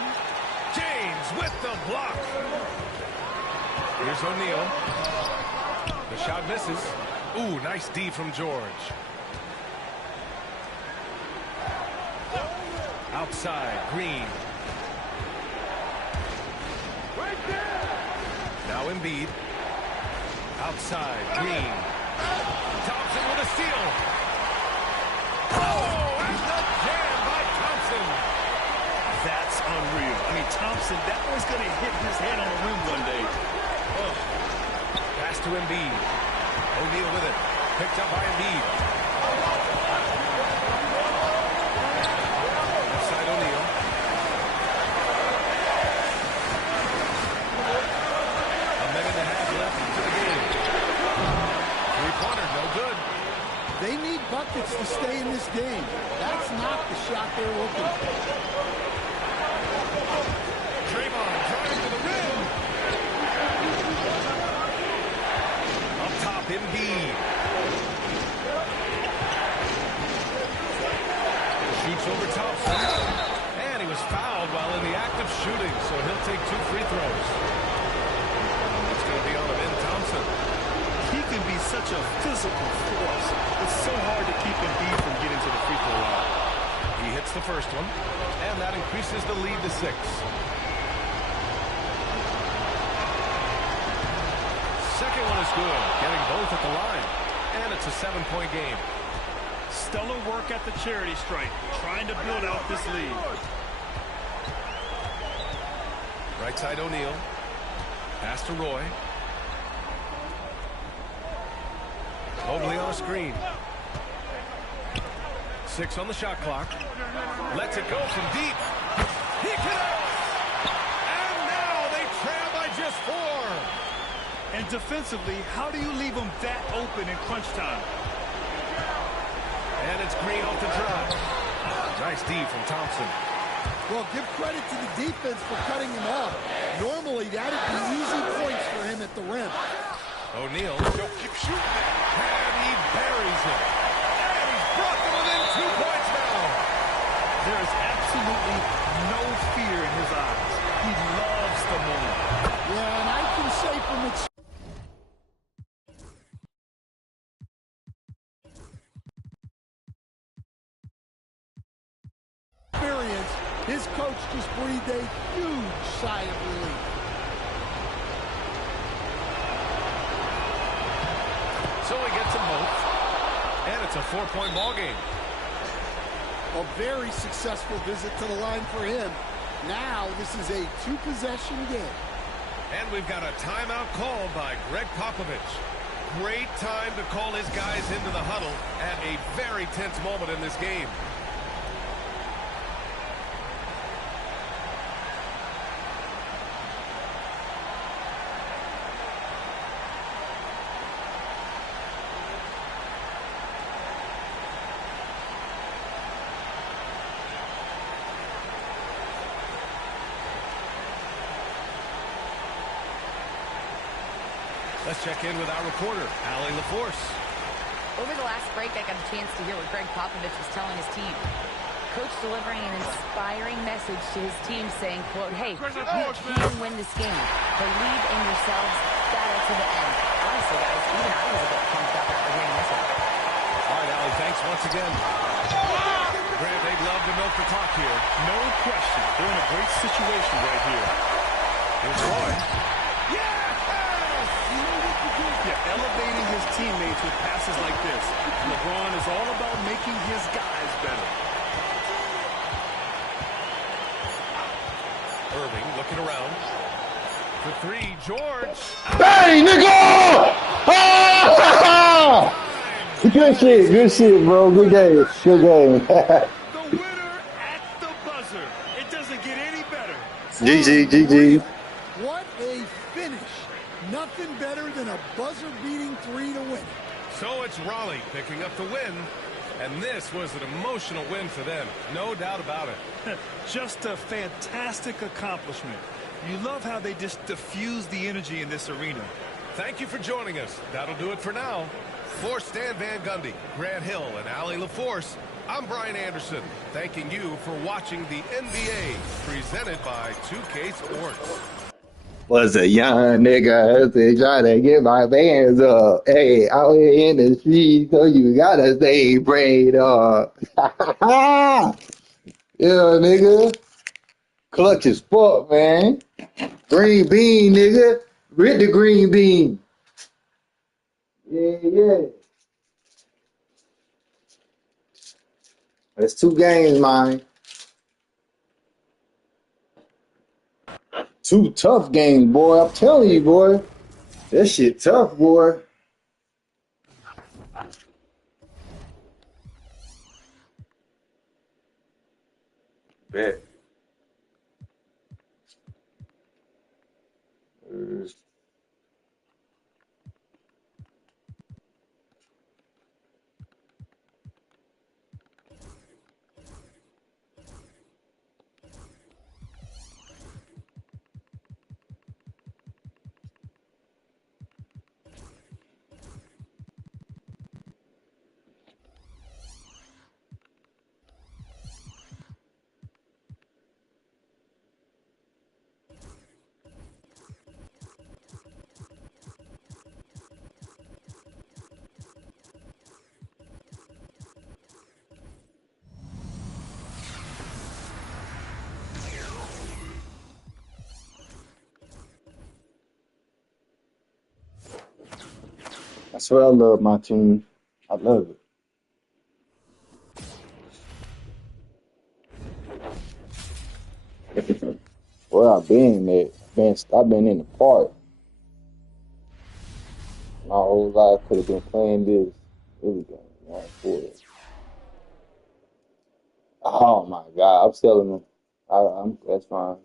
James with the block. Here's O'Neal. The shot misses. Ooh, nice D from George. Outside, Green. Now Embiid. Outside, Green. Thompson with a steal. Oh, and the jam by Thompson. That's unreal. I mean, Thompson, that one's going to hit his head on the rim one day. Oh. Pass to Embiid. O'Neal with it. Picked up by Embiid. Outside O'Neal. A minute and a half left into the game. Three-pointer, no good. They need buckets to stay in this game. That's not the shot they're looking for. Draymond driving to the rim. Up top, Embiid. Shoots over Thompson. And he was fouled while in the act of shooting, so he'll take 2 free throws. It's going to be on Ben Thompson. He can be such a physical force. It's so hard to keep Embiid from getting to the free throw line. He hits the first one, and that increases the lead to 6. Second one is good, getting both at the line. And it's a 7-point game. Stellar work at the charity stripe, trying to build out this lead. Right side O'Neal. Pass to Roy. Mobley on a screen. 6 on the shot clock. Lets it go from deep. He connects! And now they trail by just 4. And defensively, how do you leave them that open in crunch time? And it's Green off the drive. Nice D from Thompson. Well, give credit to the defense for cutting him off. Normally, that'd be easy points for him at the rim. O'Neal. Keep shooting. And he buries it. And he's brought them within 2 points now. There is absolutely no fear in his eyes. He loves the moment. Yeah, and I can say from experience, his coach just breathed a huge sigh of relief. So he gets them both. And it's a 4-point ball game. A very successful visit to the line for him. Now this is a 2-possession game. And we've got a timeout called by Greg Popovich. Great time to call his guys into the huddle at a very tense moment in this game. Let's check in with our reporter, Allie LaForce. Over the last break, I got a chance to hear what Greg Popovich was telling his team. Coach delivering an inspiring message to his team saying, quote, hey, you can win this game. Believe in yourselves. Battle to the end. Honestly, guys, even I was a bit pumped up after hearing this one. All right, Allie, thanks once again. Grant, they'd love to milk the clock here. No question. They're in a great situation right here. Here's Roy. Elevating his teammates with passes like this. LeBron is all about making his guys better. Irving looking around. For 3, George. Hey, nigga! Ah! Good shit, bro. Good game. Good game. The winner at the buzzer. It doesn't get any better. GG. What a finish. Nothing better than a buzzer-beating 3 to win. So it's Raleigh picking up the win. And this was an emotional win for them. No doubt about it. Just a fantastic accomplishment. You love how they just diffuse the energy in this arena. Thank you for joining us. That'll do it for now. For Stan Van Gundy, Grant Hill, and Allie LaForce, I'm Brian Anderson, thanking you for watching the NBA, presented by 2K Sports. Was a young nigga trying to get my bands up. Hey, out here in the street, so you gotta stay prayed up. Yeah, nigga. Clutch as fuck, man. Green bean, nigga. With the green bean. Yeah, yeah. It's 2 games, man. 2 tough games, boy. I'm telling you, boy. That shit tough, boy. Bet. I swear I love my team. I love it. Where I've been at, I've been in the park. My whole life could have been playing this video game. For it. Oh my God, I'm telling them. That's fine.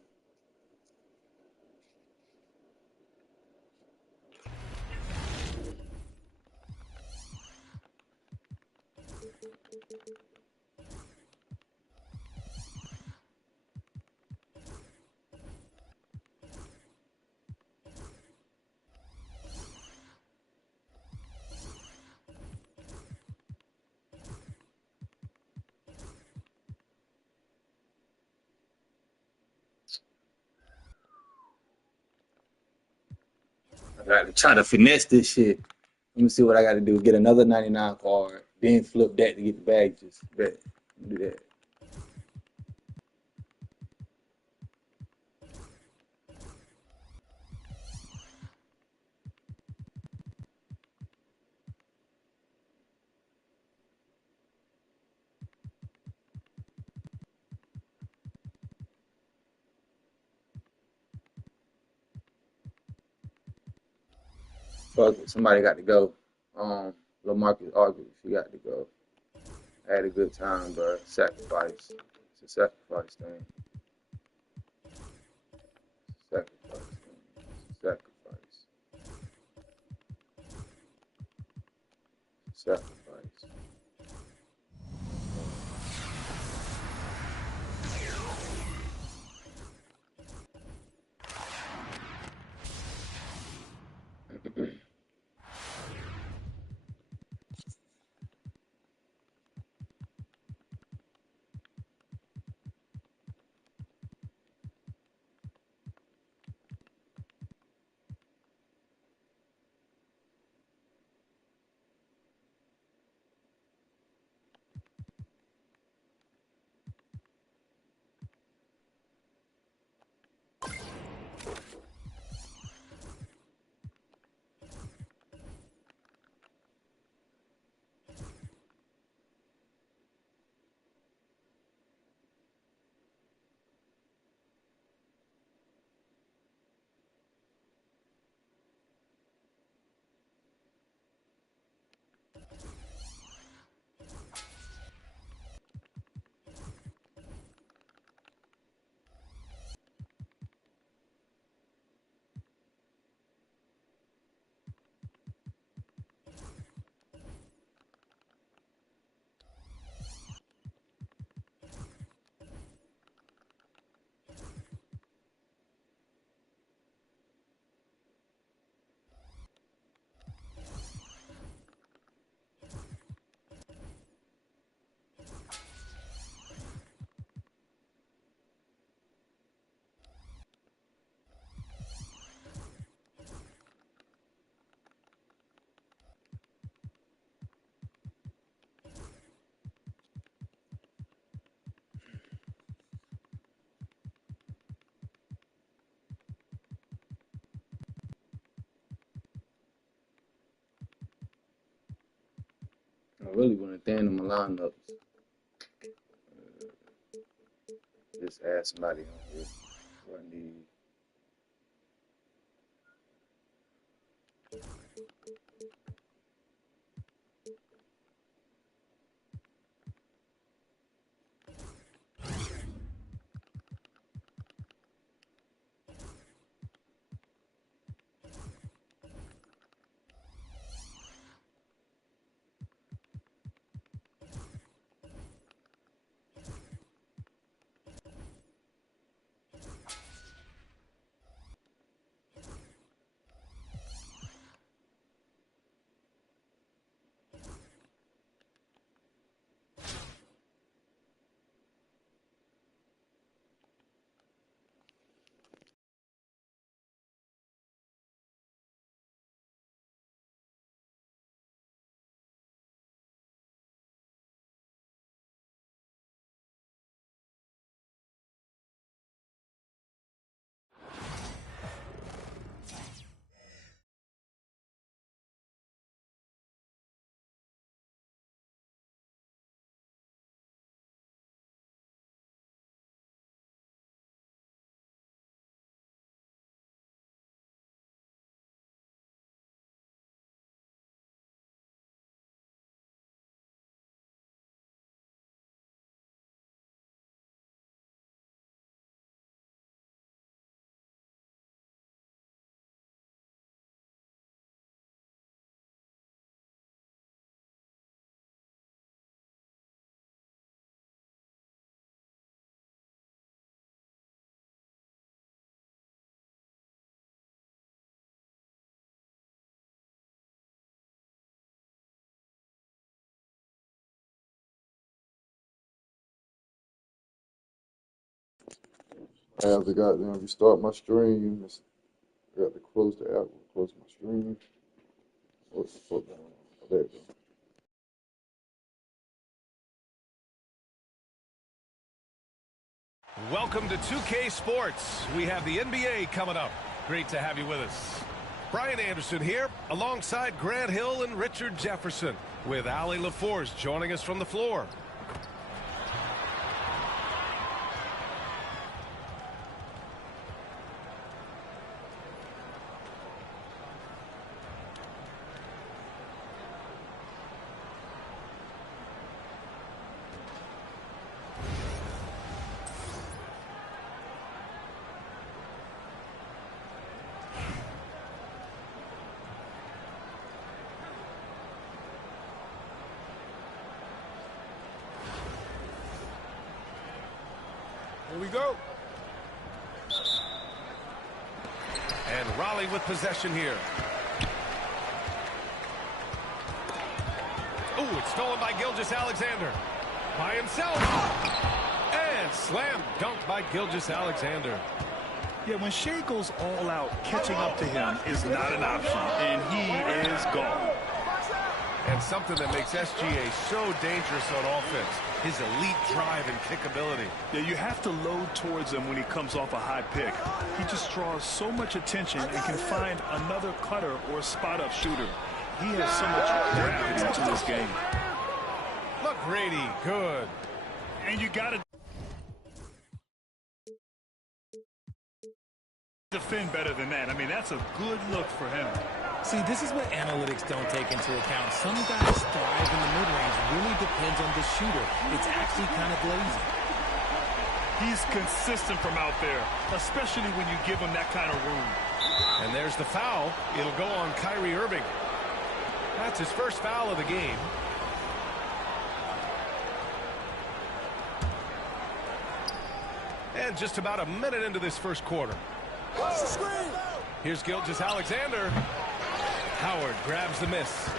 I got to try to finesse this shit. Let me see what I got to do. Get another 99 card, then flip that to get the bag. Just bet. Do that. Fuck it. Somebody got to go. LaMarcus Aldridge, he got to go. I had a good time, bro. Sacrifice. It's a sacrifice thing. Sacrifice thing. Sacrifice. Sacrifice. really want to thin in my lineups. Just add somebody on here who I need. I have to goddamn restart my stream. I got to close the app, close my stream. What's the fuck going on? Oh, there it goes. Welcome to 2K Sports. We have the NBA coming up. Great to have you with us. Brian Anderson here, alongside Grant Hill and Richard Jefferson, with Ali LaForce joining us from the floor. Here we go. And Raleigh with possession here. Ooh, it's stolen by Gilgeous-Alexander. By himself. And slam dunk by Gilgeous-Alexander. Yeah, when Shea goes all out, catching up to him is not an option, and he is gone. And something that makes SGA so dangerous on offense, his elite drive and kick ability. Yeah, you have to load towards him when he comes off a high pick. He just draws so much attention and can find another cutter or a spot-up shooter. He has so much gravity to this game. Look, Grady, good. And you got to defend better than that. I mean, that's a good look for him. See, this is what analytics don't take into account. Some guys thrive in the mid-range. Really depends on the shooter. It's actually kind of lazy. He's consistent from out there, especially when you give him that kind of room. And there's the foul. It'll go on Kyrie Irving. That's his first foul of the game. And just about a minute into this first quarter. Here's Gilgeous-Alexander. Howard grabs the miss.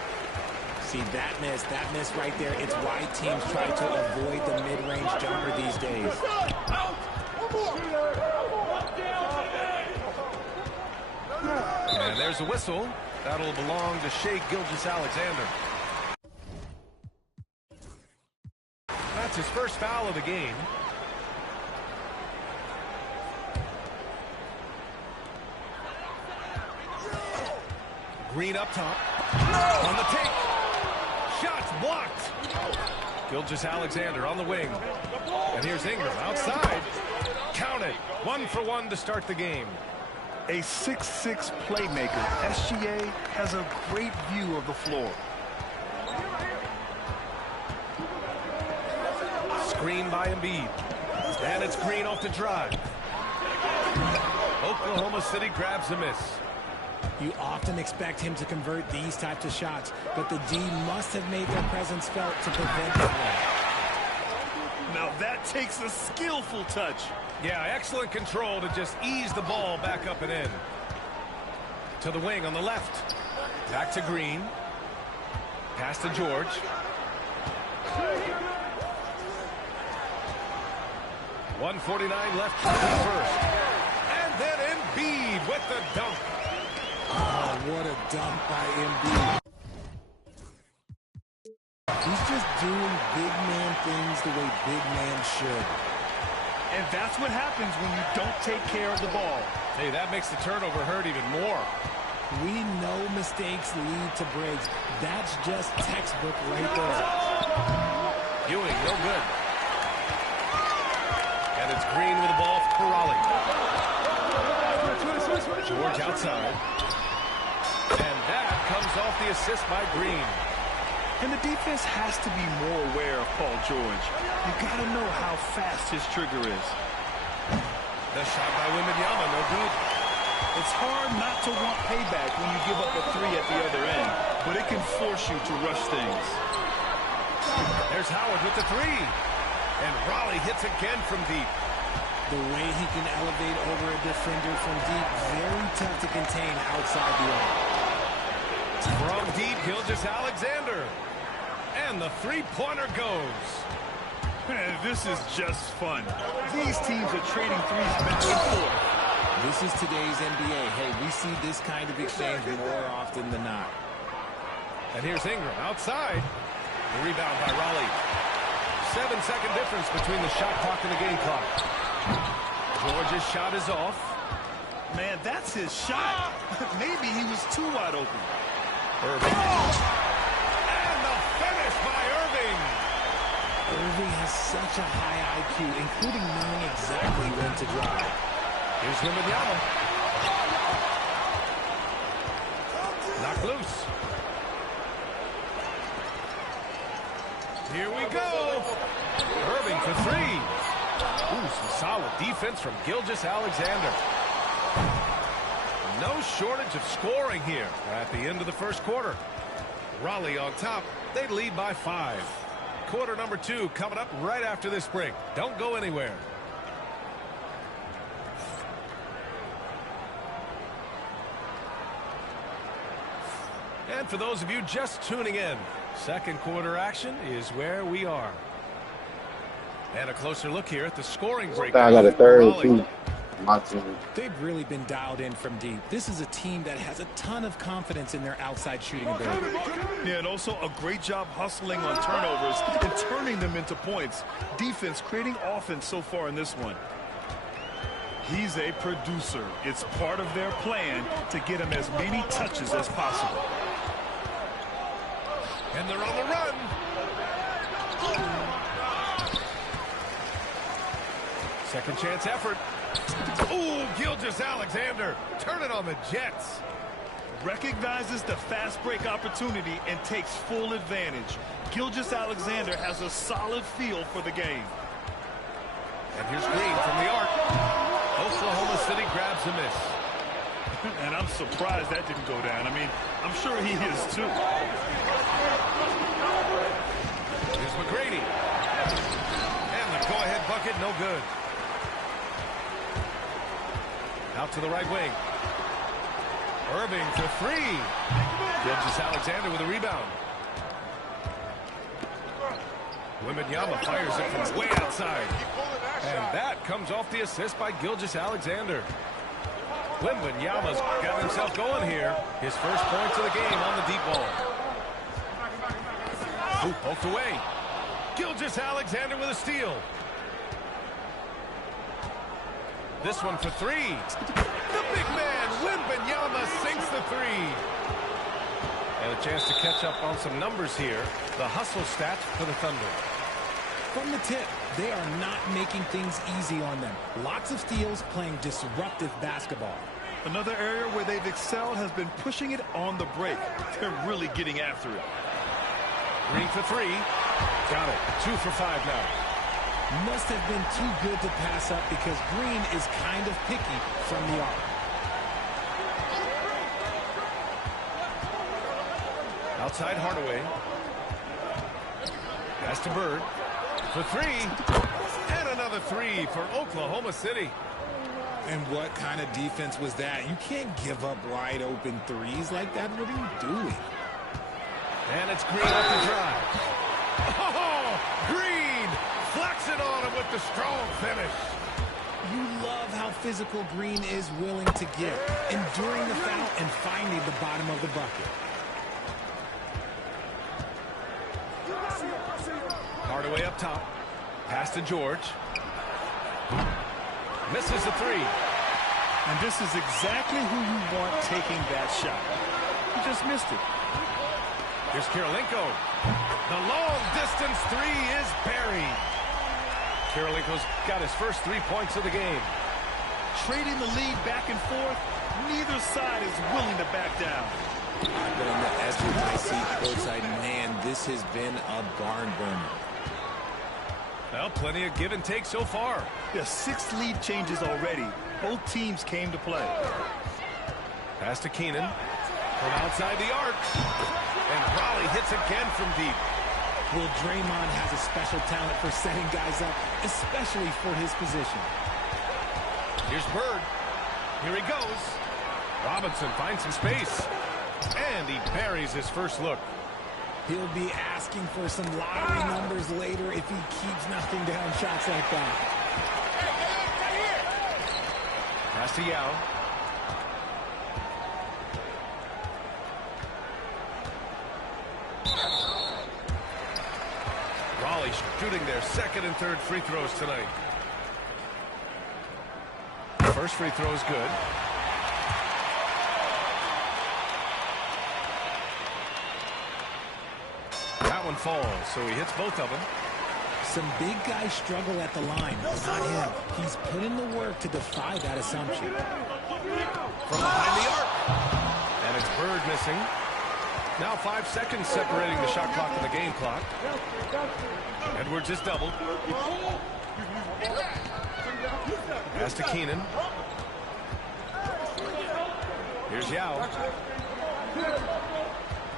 See, that miss right there, it's why teams try to avoid the mid-range jumper these days. And there's a whistle. That'll belong to Shea Gilgeous-Alexander. That's his first foul of the game. Green up top. On the take. Shots blocked. Gilgeous-Alexander on the wing. And here's Ingram outside. Count it. 1 for 1 to start the game. A 6'6" playmaker, SGA has a great view of the floor. Screen by Embiid. And it's Green off the drive. Oklahoma City grabs a miss. You often expect him to convert these types of shots, but the D must have made their presence felt to prevent that one. Now that takes a skillful touch. Yeah, excellent control to just ease the ball back up and in. To the wing on the left. Back to Green. Pass to George. .149 left in the first. And then Embiid with the dunk. Oh, what a dunk by Embiid. He's just doing big man things the way big man should. And that's what happens when you don't take care of the ball. Hey, that makes the turnover hurt even more. We know mistakes lead to breaks. That's just textbook right there. Ewing, no good. And it's Green with the ball for Raleigh. George outside. And that comes off the assist by Green. And the defense has to be more aware of Paul George. You got to know how fast his trigger is. The shot by Wembanyama, no good. It's hard not to want payback when you give up a three at the other end, but it can force you to rush things. There's Howard with the three. And Raleigh hits again from deep. The way he can elevate over a defender from deep, very tough to contain outside the arc. From deep, Gilgeous-Alexander. And the three-pointer goes. Man, this is just fun. These teams are trading threes back and forth. This is today's NBA. Hey, we see this kind of exchange more often than not. And here's Ingram outside. The rebound by Raleigh. 7-second difference between the shot clock and the game clock. George's shot is off. Man, that's his shot. Maybe he was too wide open. Irving. And the finish by Irving. Irving has such a high IQ, including knowing exactly when to drive. Here's Wembanyama. Knocked loose. Here we go. Irving for three. Ooh, some solid defense from Gilgeous-Alexander. No shortage of scoring here at the end of the first quarter. Raleigh on top. They lead by 5. Quarter number 2 coming up right after this break. Don't go anywhere. And for those of you just tuning in, second quarter action is where we are. And a closer look here at the scoring break. I got a third, too. My team. They've really been dialed in from deep. This is a team that has a ton of confidence in their outside shooting ability. Yeah, and also a great job hustling on turnovers and turning them into points. Defense creating offense so far in this one. He's a producer. It's part of their plan to get him as many touches as possible. And they're on the run. Second chance effort. Ooh, Gilgeous-Alexander. Turn it on the Jets. Recognizes the fast break opportunity and takes full advantage. Gilgeous-Alexander has a solid feel for the game. And here's Green from the arc. Oklahoma City grabs a miss. And I'm surprised that didn't go down. I mean, I'm sure he is too. Here's McGrady. And the go-ahead bucket, no good. Out to the right wing. Irving for three. Gilgeous-Alexander with a rebound. Wembanyama fires it from way outside. And that comes off the assist by Gilgeous-Alexander. Wembanyama's got himself going here. His first points of the game on the deep ball. Ooh, poked away. Gilgeous-Alexander with a steal. This one for three. The big man, Wembanyama, sinks the three. And a chance to catch up on some numbers here. The hustle stats for the Thunder. From the tip, they are not making things easy on them. Lots of steals, playing disruptive basketball. Another area where they've excelled has been pushing it on the break. They're really getting after it. Green for three. Got it. 2 for 5 now. Must have been too good to pass up because Green is kind of picky from the arc. Outside Hardaway. Pass to Bird. For three. And another three for Oklahoma City. And what kind of defense was that? You can't give up wide open threes like that. What are you doing? And it's Green up the drive. Oh, Green flexing on him with the strong finish. You love how physical Green is willing to get, enduring the foul and finding the bottom of the bucket. Hardaway up top. Pass to George. Misses the three. And this is exactly who you want taking that shot. He just missed it. Here's Kirilenko. The long-distance three is buried. Kirilenko's got his first 3 points of the game. Trading the lead back and forth, neither side is willing to back down. I've been on the edge of my seat courtside. Man, this has been a barn burner. Well, plenty of give and take so far. There's 6 lead changes already. Both teams came to play. Pass to Keenan from outside the arc. And Raleigh hits again from deep. Well, Draymond has a special talent for setting guys up, especially for his position. Here's Bird. Here he goes. Robinson finds some space. And he buries his first look. He'll be asking for some lottery numbers later if he keeps knocking down shots like that. Pass to Yao. Raleigh shooting their second and third free throws tonight. First free throw is good. That one falls, so he hits both of them. Some big guys struggle at the line, but not him. He's put in the work to defy that assumption. From behind the arc. And it's Bird missing. Now 5 seconds separating the shot clock and the game clock. Edwards is doubled. Pass to Keenan. Here's Yao.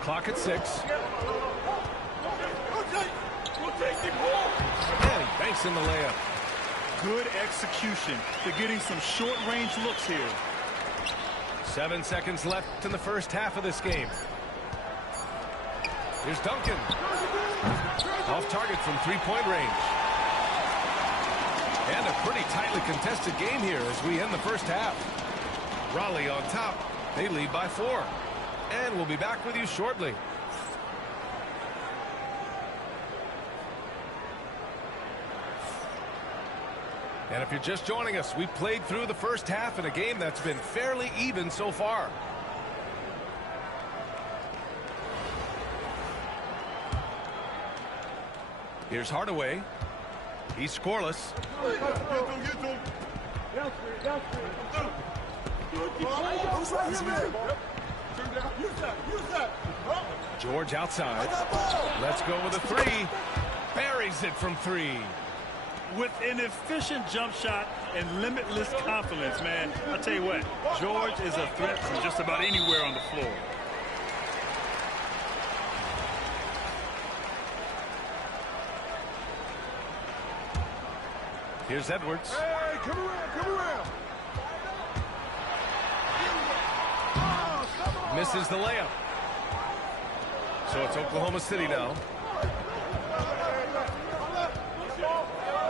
Clock at 6. And he banks in the layup. Good execution. They're getting some short-range looks here. 7 seconds left in the first half of this game. Here's Duncan. Off target from three-point range. And a pretty tightly contested game here as we end the first half. Raleigh on top. They lead by 4. And we'll be back with you shortly. And if you're just joining us, we played through the first half in a game that's been fairly even so far. Here's Hardaway. He's scoreless. George outside. Let's go with a three. Buries it from 3. With an efficient jump shot and limitless confidence, man, I'll tell you what, George is a threat from just about anywhere on the floor. Here's Edwards. Hey, come around. Misses the layup. So it's Oklahoma City now.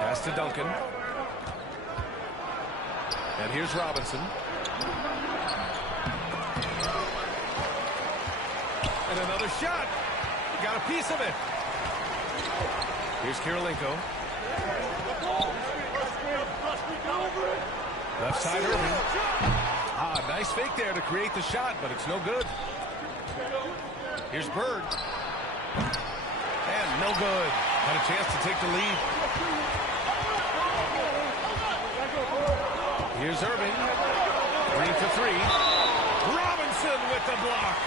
Pass to Duncan. And here's Robinson. And another shot. Got a piece of it. Here's Kirilenko. Left side Irving. Nice fake there to create the shot, but it's no good. Here's Bird. And no good. Had a chance to take the lead. Here's Irving. Green for three. Robinson with the block.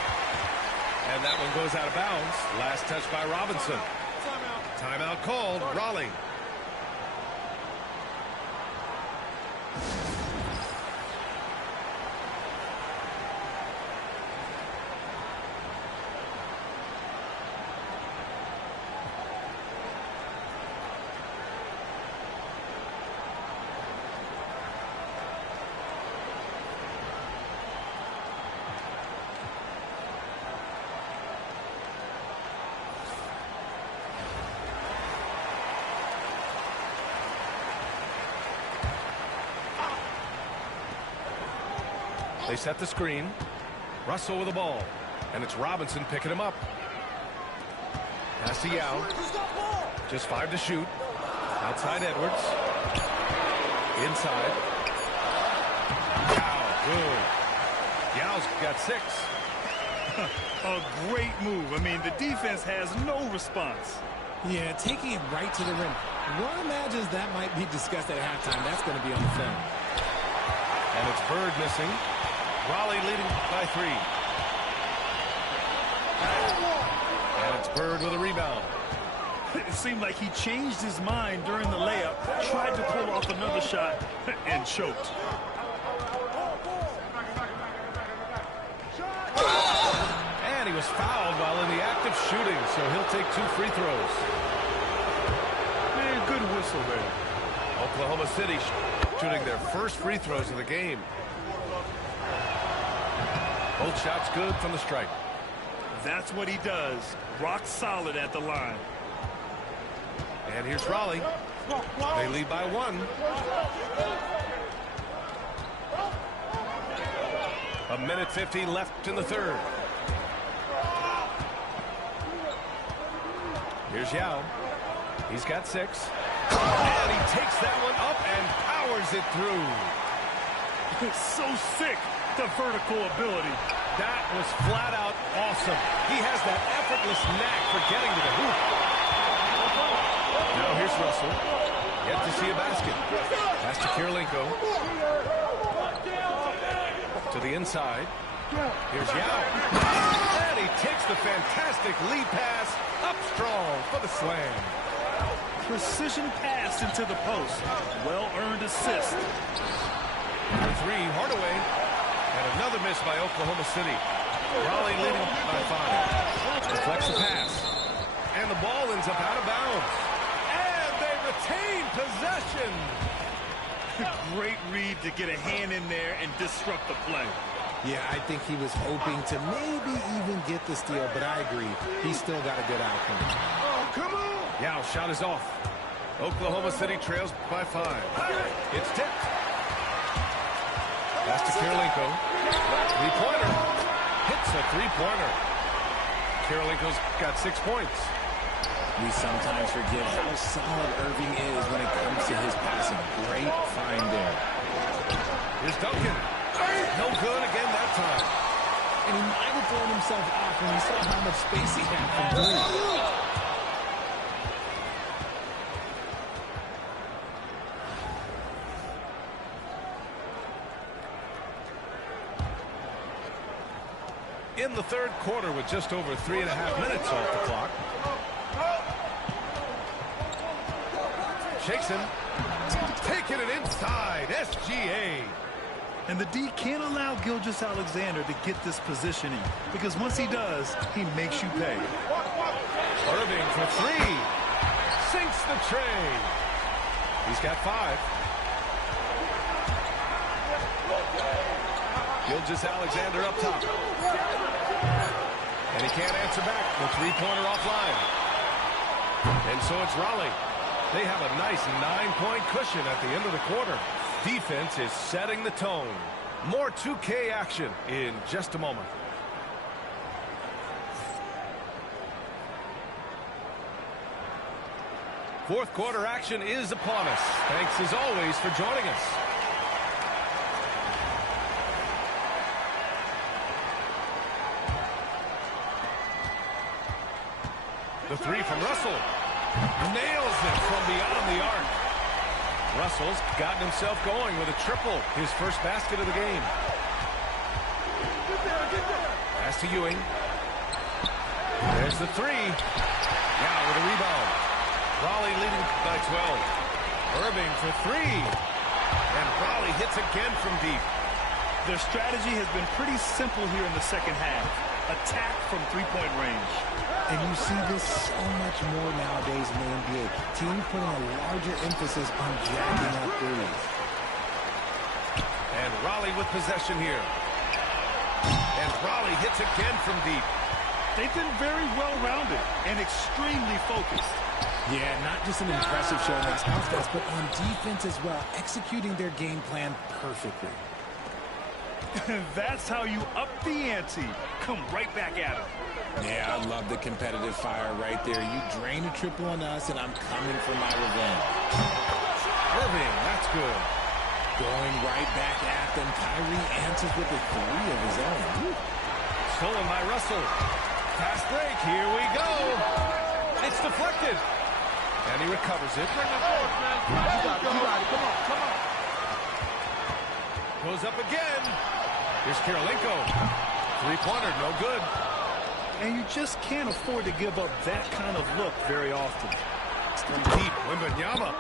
And that one goes out of bounds. Last touch by Robinson. Timeout called. Raleigh. They set the screen. Russell with the ball. And it's Robinson picking him up. Pass to Yao. Just 5 to shoot. Outside Edwards. Inside. Yao, good. Yao's got 6. A great move. I mean, the defense has no response. Yeah, taking it right to the rim. One imagines that might be discussed at halftime. That's going to be on the film. And it's Bird missing. Raleigh leading by 3. And it's Bird with a rebound. It seemed like he changed his mind during the layup, tried to pull off another shot, and choked. And he was fouled while in the act of shooting, so he'll take 2 free throws. Man, good whistle there. Oklahoma City shooting their first free throws of the game. Both shots good from the stripe. That's what he does. Rock solid at the line. And here's Raleigh. They lead by 1. A minute 15 left in the third. Here's Yao. He's got 6. And he takes that one up and powers it through. It's so sick, the vertical ability. That was flat out awesome. He has that effortless knack for getting to the hoop. Now here's Russell. Yet to see a basket. Pass to Kirilenko. To the inside. Here's Yao. And he takes the fantastic lead pass up strong for the slam. Precision pass into the post. Well-earned assist. For 3, Hardaway. And another miss by Oklahoma City. Raleigh leading by 5. Deflects the pass. And the ball ends up out of bounds. And they retain possession. Great read to get a hand in there and disrupt the play. Yeah, I think he was hoping to maybe even get the steal, but I agree. He's still got a good outcome. Oh, come on! Yao shot is off. Oklahoma City trails by 5. It's tipped. Pass to Kirilenko. Three-pointer. Hits a three-pointer. Kirilenko's got 6 points. We sometimes forget how solid Irving is when it comes to his passing. Great find there. Here's Duncan. No good again that time. And he might have thrown himself off when he saw how much space he had from 3. In the third quarter with just over 3.5 minutes off the clock. Shakes him. Taking it inside. SGA. And the D can't allow Gilgeous-Alexander to get this positioning, because once he does, he makes you pay. Irving for 3. Sinks the tray. He's got 5. Gilgeous-Alexander up top. And he can't answer back. The three-pointer offline. And so it's Raleigh. They have a nice 9-point cushion at the end of the quarter. Defense is setting the tone. More 2K action in just a moment. Fourth quarter action is upon us. Thanks as always for joining us. The 3 from Russell. Nails it from beyond the arc. Russell's gotten himself going with a triple, his first basket of the game. Pass to Ewing. There's the three. Now with a rebound. Raleigh leading by 12. Irving for three. And Raleigh hits again from deep. Their strategy has been pretty simple here in the second half. Attack from three-point range. And you see this so much more nowadays in the NBA. Teams putting a larger emphasis on jacking up threes. And Raleigh with possession here. And Raleigh hits again from deep. They've been very well-rounded and extremely focused. Yeah, not just an impressive show on offense, but on defense as well, executing their game plan perfectly. That's how you up the ante. Come right back at him. Yeah, I love the competitive fire right there. You drain a triple on us, and I'm coming for my revenge. Irving, that's good. Going right back at them. Kyrie answers with a three of his own. Woo. Stolen by Russell. Fast break, here we go. It's deflected. And he recovers it. Bring it forward, man. You got it. Come on, come on. Goes up again. Here's Kirilenko. Three-pointer, no good. And you just can't afford to give up that kind of look very often. From deep, Wembanyama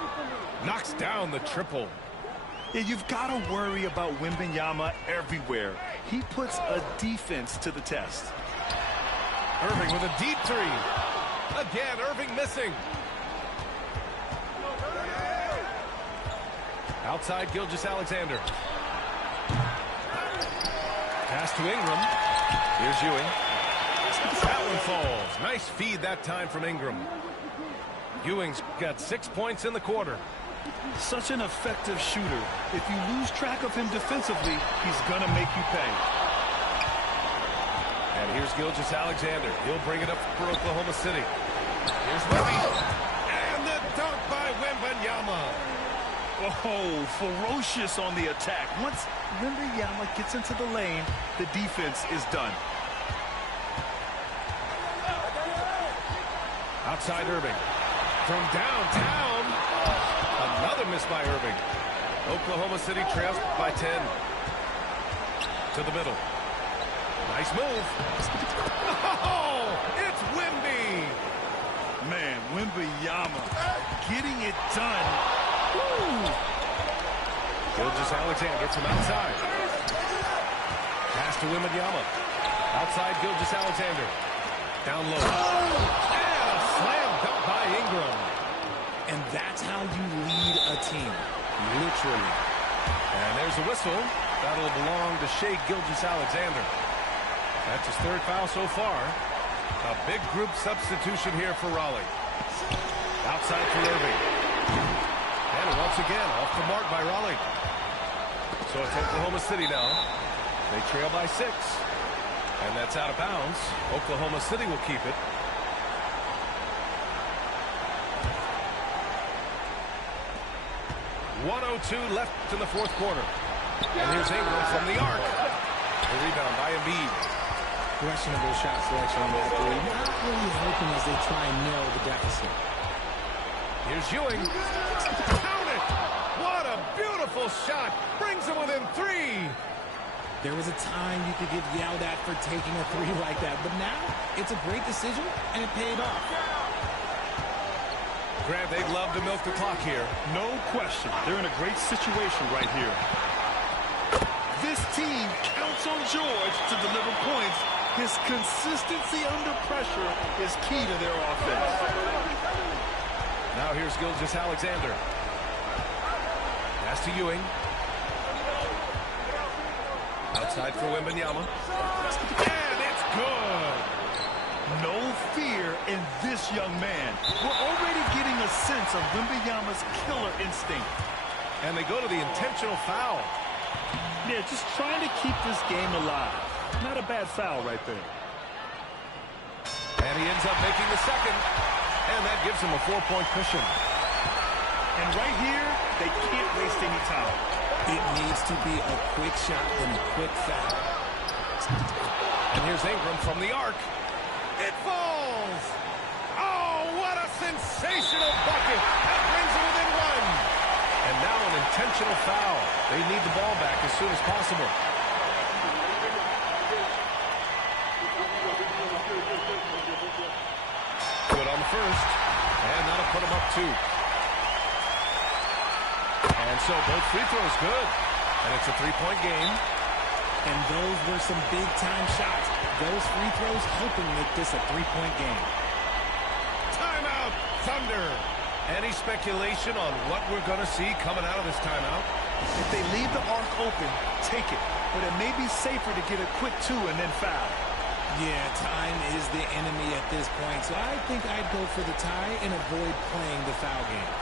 knocks down the triple. Yeah, you've got to worry about Wembanyama everywhere. He puts a defense to the test. Irving with a deep three. Again, Irving missing. Outside, Gilgeous-Alexander. Pass to Ingram. Here's Ewing. That one falls. Nice feed that time from Ingram. Ewing's got 6 points in the quarter. Such an effective shooter. If you lose track of him defensively, he's going to make you pay. And here's Gilgeous-Alexander. He'll bring it up for Oklahoma City. Here's Wemby. And the dunk by Wembanyama. Oh, ferocious on the attack. Once Wembanyama gets into the lane, the defense is done. Outside Irving. From downtown. Another miss by Irving. Oklahoma City trails by 10. To the middle. Nice move. Oh, it's Wemby. Man, Wembanyama getting it done. Woo. Gilgeous-Alexander from outside. Pass to Wembanyama. Outside Gilgeous-Alexander. Down low. And a slam dunk by Ingram. And that's how you lead a team. Literally. And there's a whistle. That'll belong to Shai Gilgeous-Alexander. That's his third foul so far. A big group substitution here for Raleigh. Outside for Irving. And once again, off the mark by Raleigh. So it's Oklahoma City now. They trail by 6. And that's out of bounds. Oklahoma City will keep it. .102 left in the fourth quarter. And here's Ingram from the arc. The rebound by Embiid. Questionable shot selection on that three. Not really helping as they try and nail the deficit. Here's Ewing. Count it! What a beautiful shot. Brings them within 3. There was a time you could get yelled at for taking a three like that, but now it's a great decision, and it paid off. Grant, they'd love to milk the clock here. No question. They're in a great situation right here. This team counts on George to deliver points. His consistency under pressure is key to their offense. Now here's Gilgeous-Alexander. Pass to Ewing. Outside for Wembanyama. And it's good. No fear in this young man. We're already getting a sense of Wembanyama's killer instinct. And they go to the intentional foul. Yeah, just trying to keep this game alive. Not a bad foul right there. And he ends up making the second. And that gives him a 4-point cushion. And right here, they can't waste any time. It needs to be a quick shot and a quick foul. And here's Ingram from the arc. It falls! Oh, what a sensation! sensational bucket. That brings it within one. And now an intentional foul. They need the ball back as soon as possible. Good on the first. And that'll put them up 2. And so both free throws good. And it's a 3-point game. And those were some big-time shots. Those free throws helping make this a 3-point game. Timeout, Thunder. Any speculation on what we're going to see coming out of this timeout? If they leave the arc open, take it. But it may be safer to get a quick 2 and then foul. Yeah, time is the enemy at this point, so I think I'd go for the tie and avoid playing the foul game.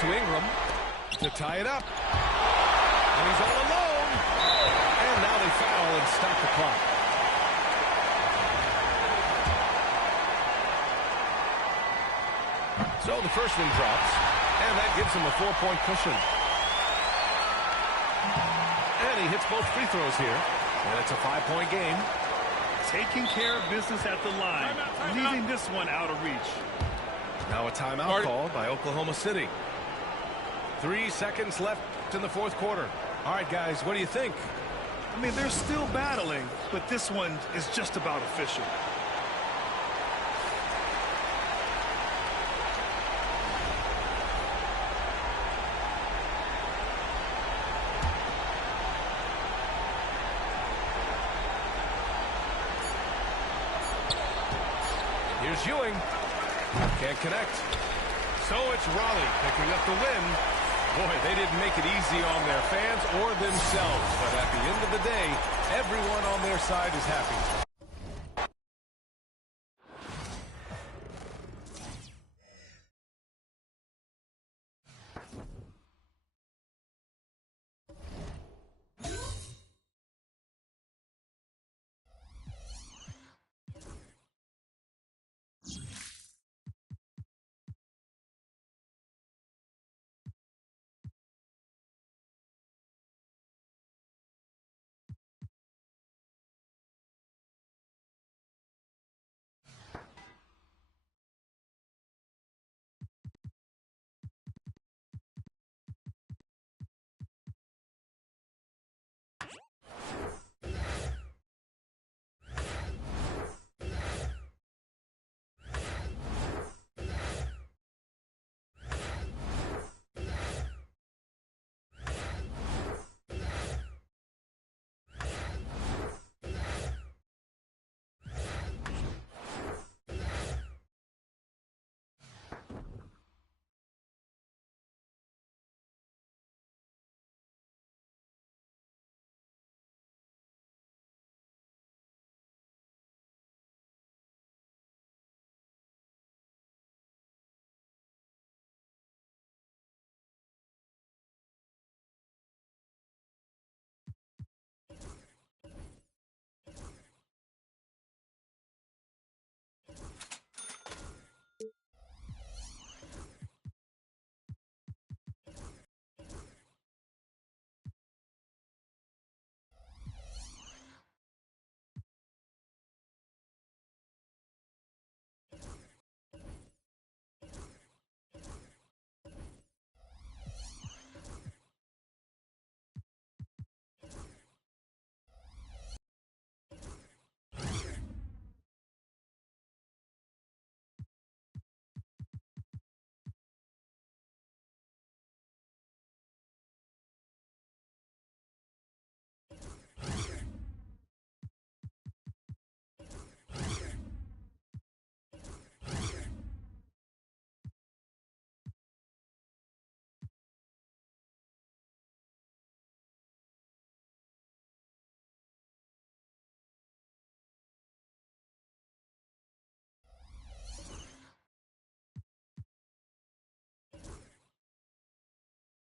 To Ingram to tie it up. And he's all alone. And now they foul and stop the clock. So the first one drops. And that gives him a 4-point cushion. And he hits both free throws here. And it's a 5-point game. Taking care of business at the line. Leaving this one out of reach. Now a timeout called by Oklahoma City. 3 seconds left in the fourth quarter. All right, guys, what do you think? I mean, they're still battling, but this one is just about official. Here's Ewing. Can't connect. So it's Raleigh picking up the win. Boy, they didn't make it easy on their fans or themselves. But at the end of the day, everyone on their side is happy.